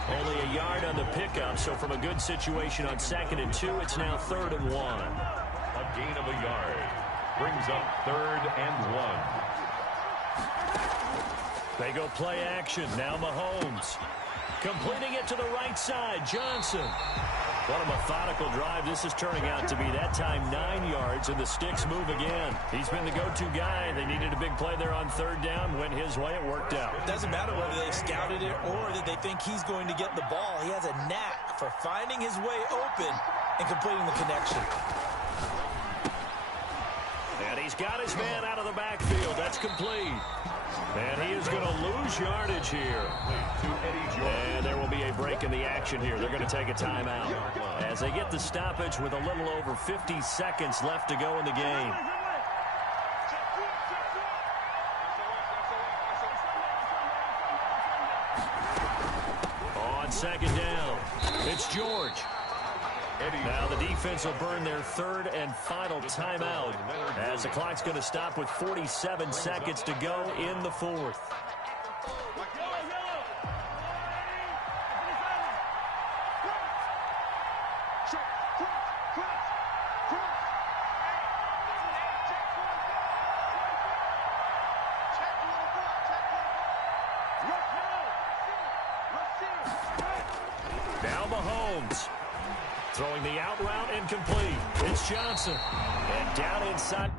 Only a yard on the pickup, so from a good situation on 2nd and 2, it's now 3rd and 1. A gain of a yard. Brings up 3rd and 1. They go play action. Now Mahomes. Completing it to the right side. Johnson. What a methodical drive this is turning out to be. That time 9 yards, and the sticks move again. He's been the go-to guy. They needed a big play there on 3rd down. Went his way. It worked out. It doesn't matter whether they've scouted it or that they think he's going to get the ball. He has a knack for finding his way open and completing the connection. And he's got his man out of the backfield. That's complete. And he is going to lose yardage here. And there will be a break in the action here. They're going to take a timeout as they get the stoppage with a little over 50 seconds left to go in the game. On 2nd down, it's George. Now the defense will burn their 3rd and final timeout as the clock's going to stop with 47 seconds to go in the 4th. Now Mahomes. Throwing the out route incomplete. It's Johnson. And down inside.